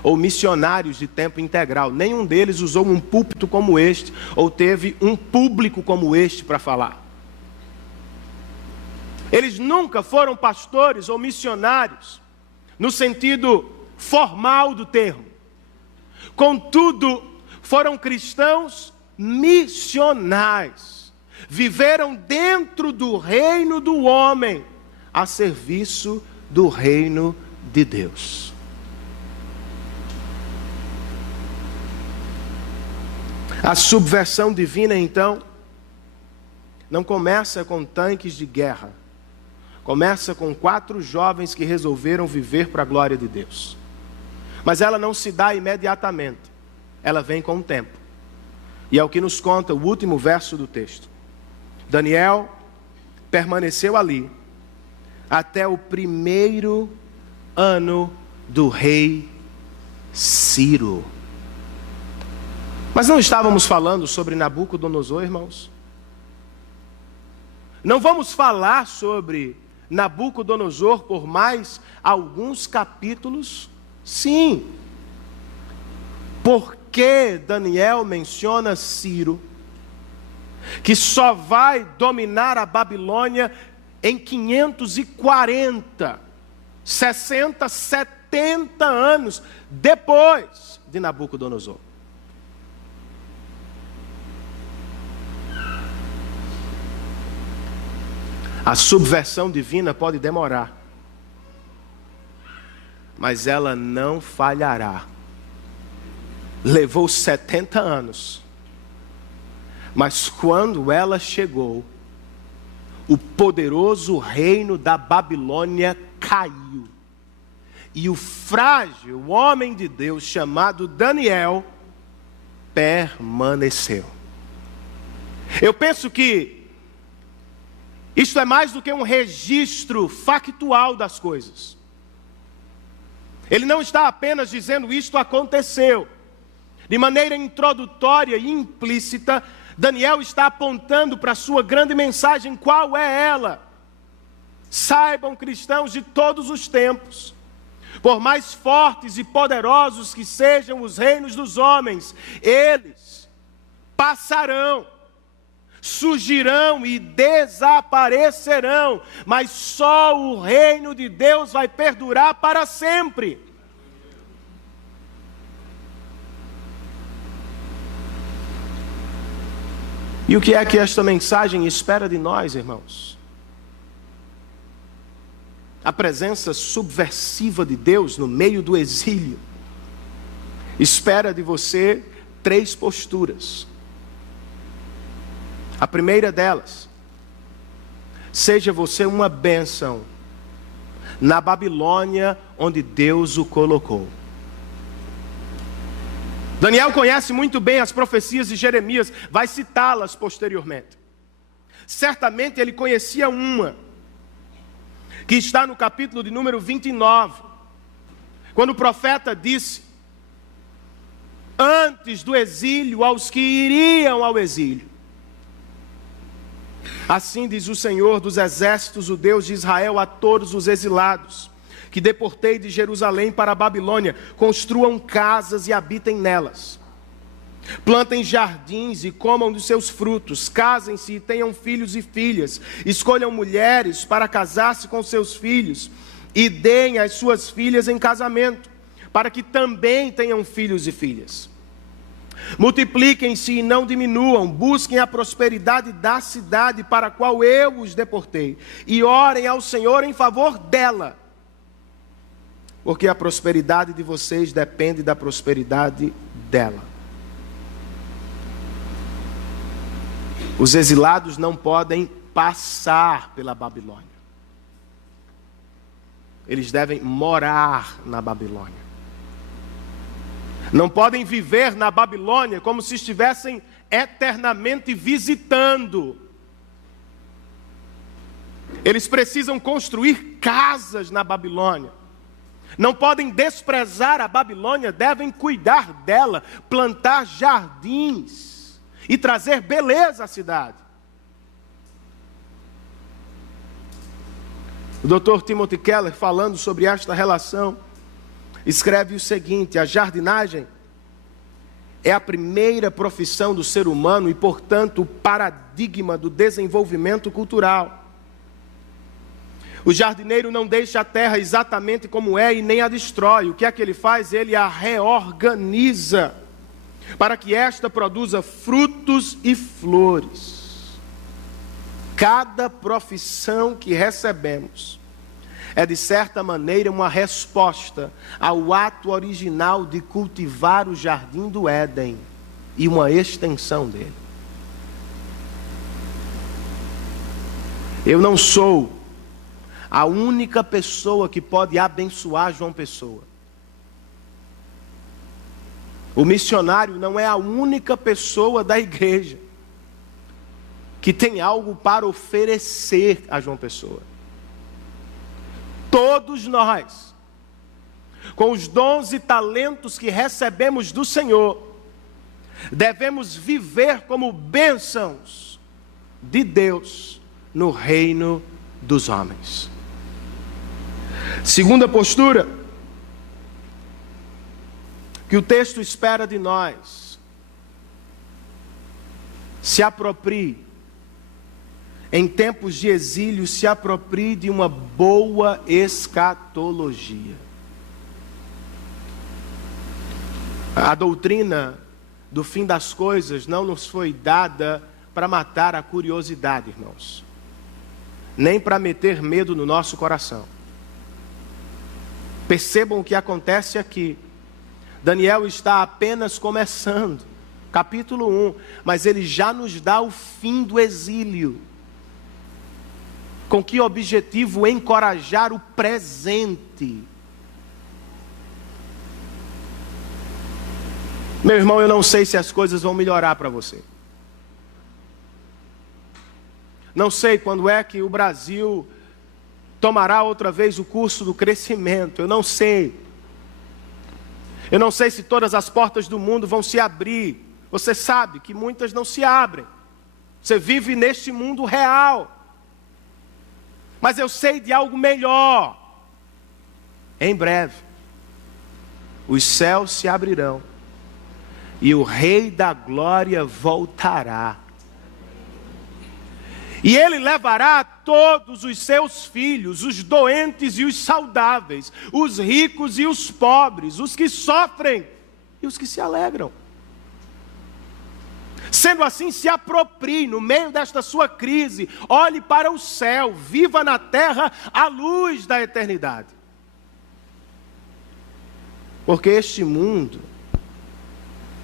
ou missionários de tempo integral. Nenhum deles usou um púlpito como este, ou teve um público como este para falar. Eles nunca foram pastores ou missionários, no sentido formal do termo. Contudo, foram cristãos missionais. Viveram dentro do reino do homem, a serviço do reino de Deus. A subversão divina, então, não começa com tanques de guerra. Começa com 4 jovens que resolveram viver para a glória de Deus. Mas ela não se dá imediatamente. Ela vem com o tempo. E é o que nos conta o último verso do texto. Daniel permaneceu ali até o 1º ano do rei Ciro. Mas não estávamos falando sobre Nabucodonosor, irmãos? Não vamos falar sobre Nabucodonosor por mais alguns capítulos? Sim. Por que Daniel menciona Ciro, que só vai dominar a Babilônia em 540, 60, 70 anos depois de Nabucodonosor? A subversão divina pode demorar, mas ela não falhará. Levou 70 anos, mas quando ela chegou, o poderoso reino da Babilônia caiu. E o frágil homem de Deus chamado Daniel permaneceu. Eu penso que isto é mais do que um registro factual das coisas. Ele não está apenas dizendo isto aconteceu. De maneira introdutória e implícita, Daniel está apontando para a sua grande mensagem. Qual é ela? Saibam, cristãos de todos os tempos, por mais fortes e poderosos que sejam os reinos dos homens, eles passarão, surgirão e desaparecerão, mas só o reino de Deus vai perdurar para sempre. E o que é que esta mensagem espera de nós, irmãos? A presença subversiva de Deus no meio do exílio espera de você 3 posturas. A primeira delas, seja você uma bênção na Babilônia onde Deus o colocou. Daniel conhece muito bem as profecias de Jeremias, vai citá-las posteriormente. Certamente ele conhecia uma, que está no capítulo de número 29, quando o profeta disse, antes do exílio, aos que iriam ao exílio: assim diz o Senhor dos exércitos, o Deus de Israel, a todos os exilados, que deportei de Jerusalém para a Babilônia: construam casas e habitem nelas. Plantem jardins e comam dos seus frutos. Casem-se e tenham filhos e filhas. Escolham mulheres para casar-se com seus filhos e deem as suas filhas em casamento, para que também tenham filhos e filhas. Multipliquem-se e não diminuam. Busquem a prosperidade da cidade para a qual eu os deportei, e orem ao Senhor em favor dela, porque a prosperidade de vocês depende da prosperidade dela. Os exilados não podem passar pela Babilônia. Eles devem morar na Babilônia. Não podem viver na Babilônia como se estivessem eternamente visitando. Eles precisam construir casas na Babilônia. Não podem desprezar a Babilônia, devem cuidar dela, plantar jardins e trazer beleza à cidade. O Dr. Timothy Keller, falando sobre esta relação, escreve o seguinte: a jardinagem é a primeira profissão do ser humano e, portanto, o paradigma do desenvolvimento cultural. O jardineiro não deixa a terra exatamente como é e nem a destrói. O que é que ele faz? Ele a reorganiza para que esta produza frutos e flores. Cada profissão que recebemos é, de certa maneira, uma resposta ao ato original de cultivar o jardim do Éden e uma extensão dele. Eu não sou a única pessoa que pode abençoar João Pessoa. O missionário não é a única pessoa da igreja que tem algo para oferecer a João Pessoa. Todos nós, com os dons e talentos que recebemos do Senhor, devemos viver como bênçãos de Deus no reino dos homens. Segunda postura que o texto espera de nós: se aproprie, em tempos de exílio, se aproprie de uma boa escatologia. A doutrina do fim das coisas não nos foi dada para matar a curiosidade, irmãos. nem para meter medo no nosso coração. Percebam o que acontece aqui. Daniel está apenas começando, capítulo 1, mas ele já nos dá o fim do exílio. Com que objetivo? Encorajar o presente. Meu irmão, eu não sei se as coisas vão melhorar para você. Não sei quando é que o Brasil tomará outra vez o curso do crescimento. Eu não sei. Eu não sei se todas as portas do mundo vão se abrir. Você sabe que muitas não se abrem. Você vive neste mundo real. Mas eu sei de algo melhor. Em breve, os céus se abrirão e o Rei da Glória voltará. E ele levará todos os seus filhos, os doentes e os saudáveis, os ricos e os pobres, os que sofrem e os que se alegram. Sendo assim, se aproprie no meio desta sua crise, olhe para o céu, viva na terra a luz da eternidade. Porque este mundo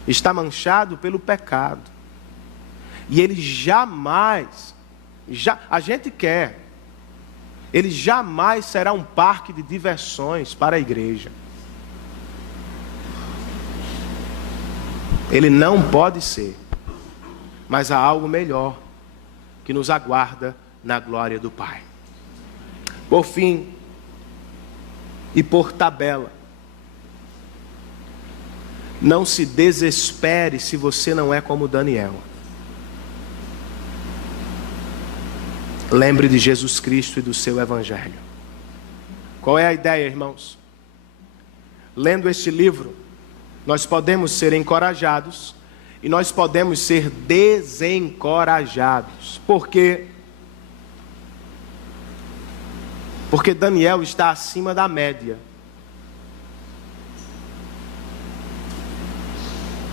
está manchado pelo pecado. E ele jamais, a gente quer, ele jamais será um parque de diversões para a igreja. Ele não pode ser. Mas há algo melhor que nos aguarda na glória do Pai. Por fim, e por tabela, não se desespere se você não é como Daniel. Lembre de Jesus Cristo e do seu Evangelho. Qual é a ideia, irmãos? Lendo este livro, nós podemos ser encorajados e nós podemos ser desencorajados. Por quê? Porque Daniel está acima da média.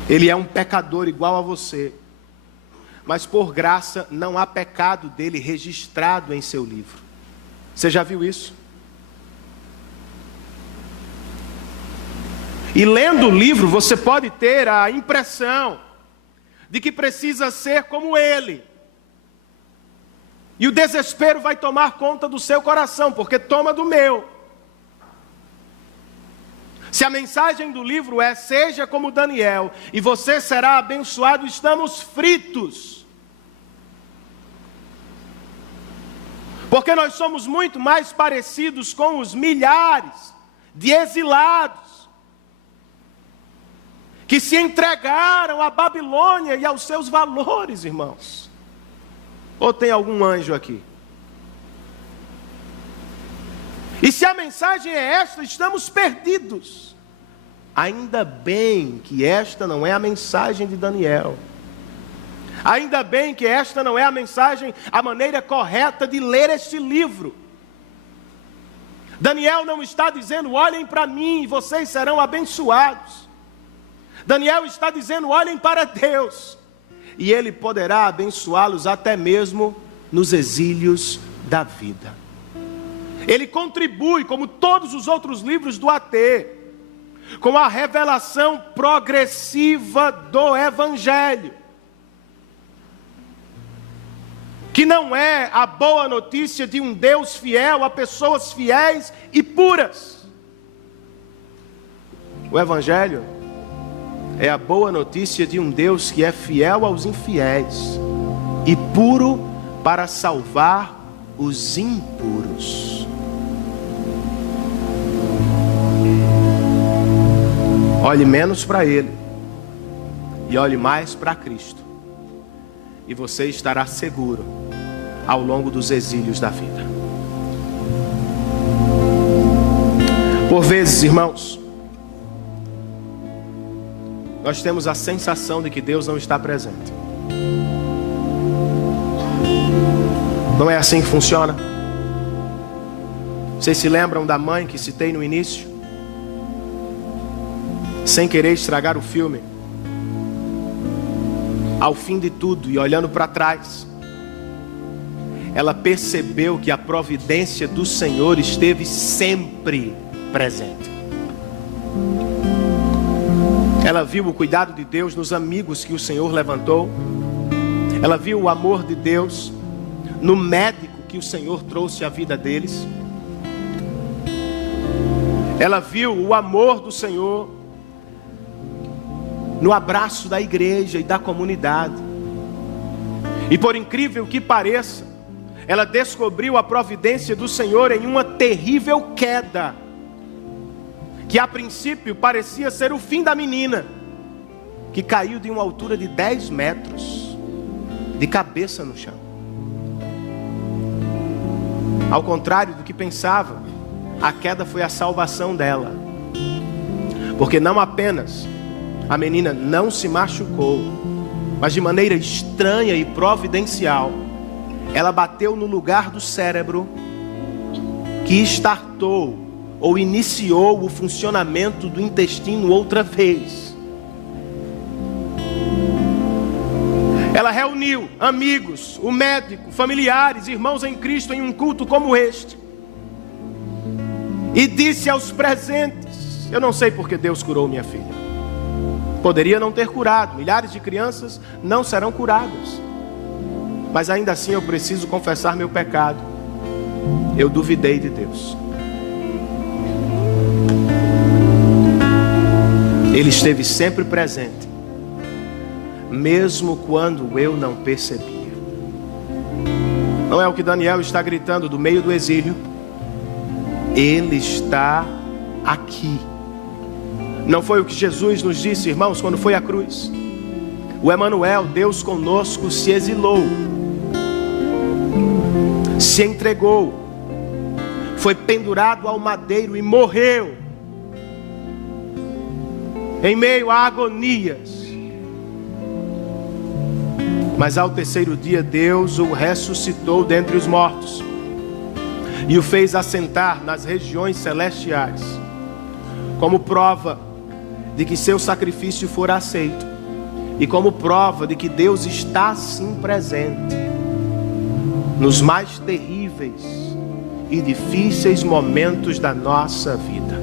Ele é um pecador igual a você. Mas por graça não há pecado dele registrado em seu livro. Você já viu isso? E lendo o livro você pode ter a impressão de que precisa ser como ele. E o desespero vai tomar conta do seu coração, porque toma do meu. Se a mensagem do livro é: seja como Daniel, e você será abençoado, estamos fritos. Porque nós somos muito mais parecidos com os milhares de exilados que se entregaram à Babilônia e aos seus valores, irmãos. Ou tem algum anjo aqui? E se a mensagem é esta, estamos perdidos. Ainda bem que esta não é a mensagem de Daniel. Ainda bem que esta não é a mensagem, a maneira correta de ler este livro. Daniel não está dizendo: olhem para mim e vocês serão abençoados. Daniel está dizendo: olhem para Deus, e Ele poderá abençoá-los até mesmo nos exílios da vida. Ele contribui, como todos os outros livros do AT, com a revelação progressiva do Evangelho, que não é a boa notícia de um Deus fiel a pessoas fiéis e puras. O Evangelho é a boa notícia de um Deus que é fiel aos infiéis e puro para salvar os impuros. Olhe menos para Ele e olhe mais para Cristo, e você estará seguro ao longo dos exílios da vida. Por vezes, irmãos, nós temos a sensação de que Deus não está presente. Não é assim que funciona? Vocês se lembram da mãe que citei no início? Sem querer estragar o filme, ao fim de tudo e olhando para trás, ela percebeu que a providência do Senhor esteve sempre presente. Ela viu o cuidado de Deus nos amigos que o Senhor levantou. Ela viu o amor de Deus no médico que o Senhor trouxe à vida deles. Ela viu o amor do Senhor no abraço da igreja e da comunidade. E por incrível que pareça, ela descobriu a providência do Senhor em uma terrível queda, que a princípio parecia ser o fim da menina, que caiu de uma altura de 10 metros, de cabeça no chão. Ao contrário do que pensava, a queda foi a salvação dela. Porque não apenas a menina não se machucou, mas de maneira estranha e providencial, ela bateu no lugar do cérebro que startou ou iniciou o funcionamento do intestino outra vez. Ela reuniu amigos, o médico, familiares, irmãos em Cristo em um culto como este. E disse aos presentes: eu não sei porque Deus curou minha filha. Poderia não ter curado. Milhares de crianças não serão curadas. Mas ainda assim eu preciso confessar meu pecado. Eu duvidei de Deus. Ele esteve sempre presente, mesmo quando eu não percebia. Não é o que Daniel está gritando do meio do exílio? Ele está aqui. Não foi o que Jesus nos disse, irmãos, quando foi à cruz? O Emanuel, Deus conosco, se exilou, se entregou, foi pendurado ao madeiro e morreu em meio a agonias. Mas ao terceiro dia Deus o ressuscitou dentre os mortos e o fez assentar nas regiões celestiais, como prova de que seu sacrifício fora aceito e como prova de que Deus está sim presente nos mais terríveis e difíceis momentos da nossa vida.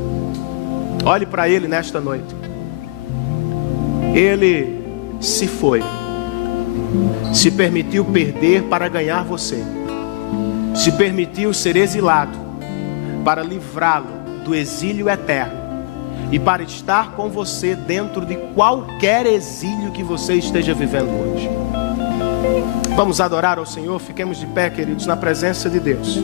Olhe para Ele nesta noite. Ele se foi, se permitiu perder para ganhar você, se permitiu ser exilado para livrá-lo do exílio eterno e para estar com você dentro de qualquer exílio que você esteja vivendo hoje. Vamos adorar ao Senhor. Fiquemos de pé, queridos, na presença de Deus.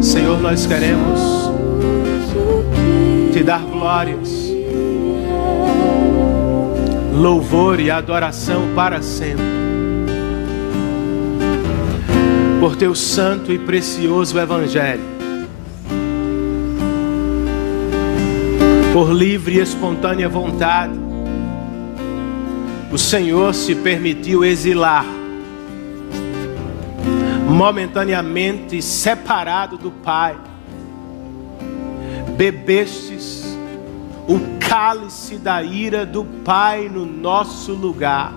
Senhor, nós queremos te dar glórias, louvor e adoração para sempre, por teu santo e precioso Evangelho. Por livre e espontânea vontade, o Senhor se permitiu exilar, momentaneamente separado do Pai. Bebestes o cálice da ira do Pai no nosso lugar,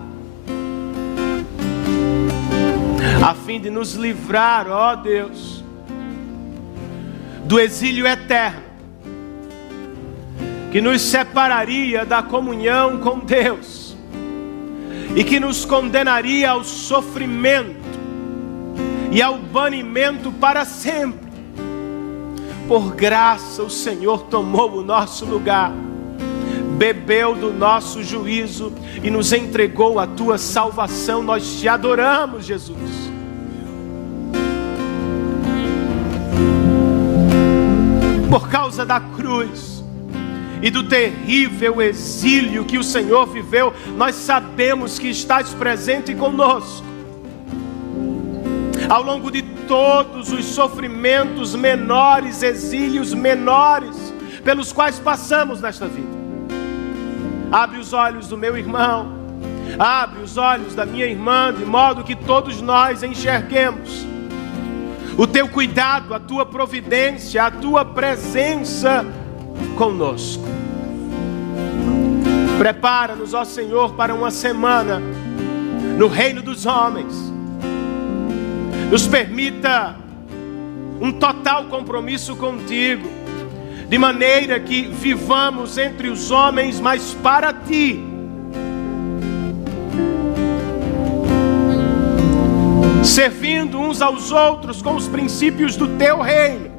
a fim de nos livrar, ó Deus, do exílio eterno, que nos separaria da comunhão com Deus, e que nos condenaria ao sofrimento e ao banimento para sempre. Por graça o Senhor tomou o nosso lugar, bebeu do nosso juízo e nos entregou a tua salvação. Nós te adoramos, Jesus. Por causa da cruz e do terrível exílio que o Senhor viveu, nós sabemos que estás presente conosco. Ao longo de todos os sofrimentos menores, exílios menores, pelos quais passamos nesta vida. Abre os olhos do meu irmão, abre os olhos da minha irmã, de modo que todos nós enxerguemos o teu cuidado, a tua providência, a tua presença conosco. Prepara-nos, ó Senhor, para uma semana no reino dos homens. Nos permita um total compromisso contigo, de maneira que vivamos entre os homens, mas para ti. Servindo uns aos outros com os princípios do teu reino.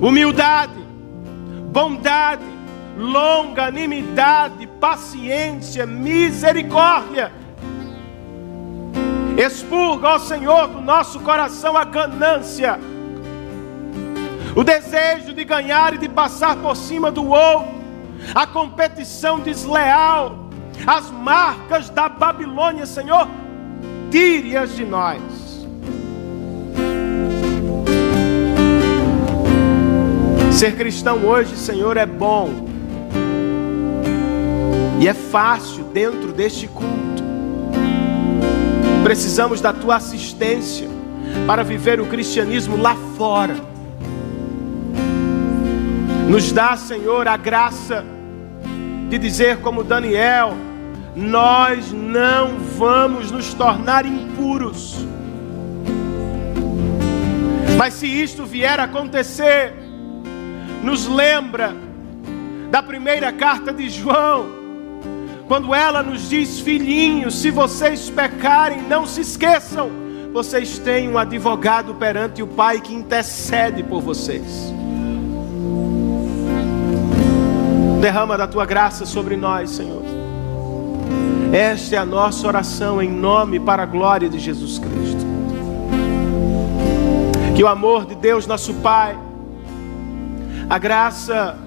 Humildade, bondade, longanimidade, paciência, misericórdia. Expurga, ó Senhor, do nosso coração a ganância, o desejo de ganhar e de passar por cima do outro, a competição desleal, as marcas da Babilônia, Senhor, tire-as de nós. Ser cristão hoje, Senhor, é bom e é fácil dentro deste culto. Precisamos da tua assistência para viver o cristianismo lá fora. Nos dá, Senhor, a graça de dizer como Daniel: nós não vamos nos tornar impuros. Mas se isto vier a acontecer, nos lembra da primeira carta de João, quando ela nos diz: filhinhos, se vocês pecarem, não se esqueçam, vocês têm um advogado perante o Pai que intercede por vocês. Derrama da tua graça sobre nós, Senhor. Esta é a nossa oração em nome e para a glória de Jesus Cristo. Que o amor de Deus nosso Pai, a graça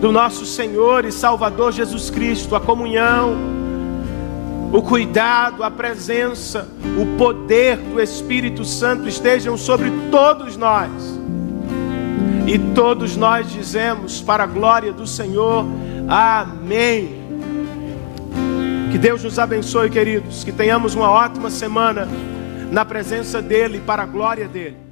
do nosso Senhor e Salvador Jesus Cristo, a comunhão, o cuidado, a presença, o poder do Espírito Santo estejam sobre todos nós. E todos nós dizemos, para a glória do Senhor, amém. Que Deus nos abençoe, queridos. Que tenhamos uma ótima semana na presença dEle, para a glória dEle.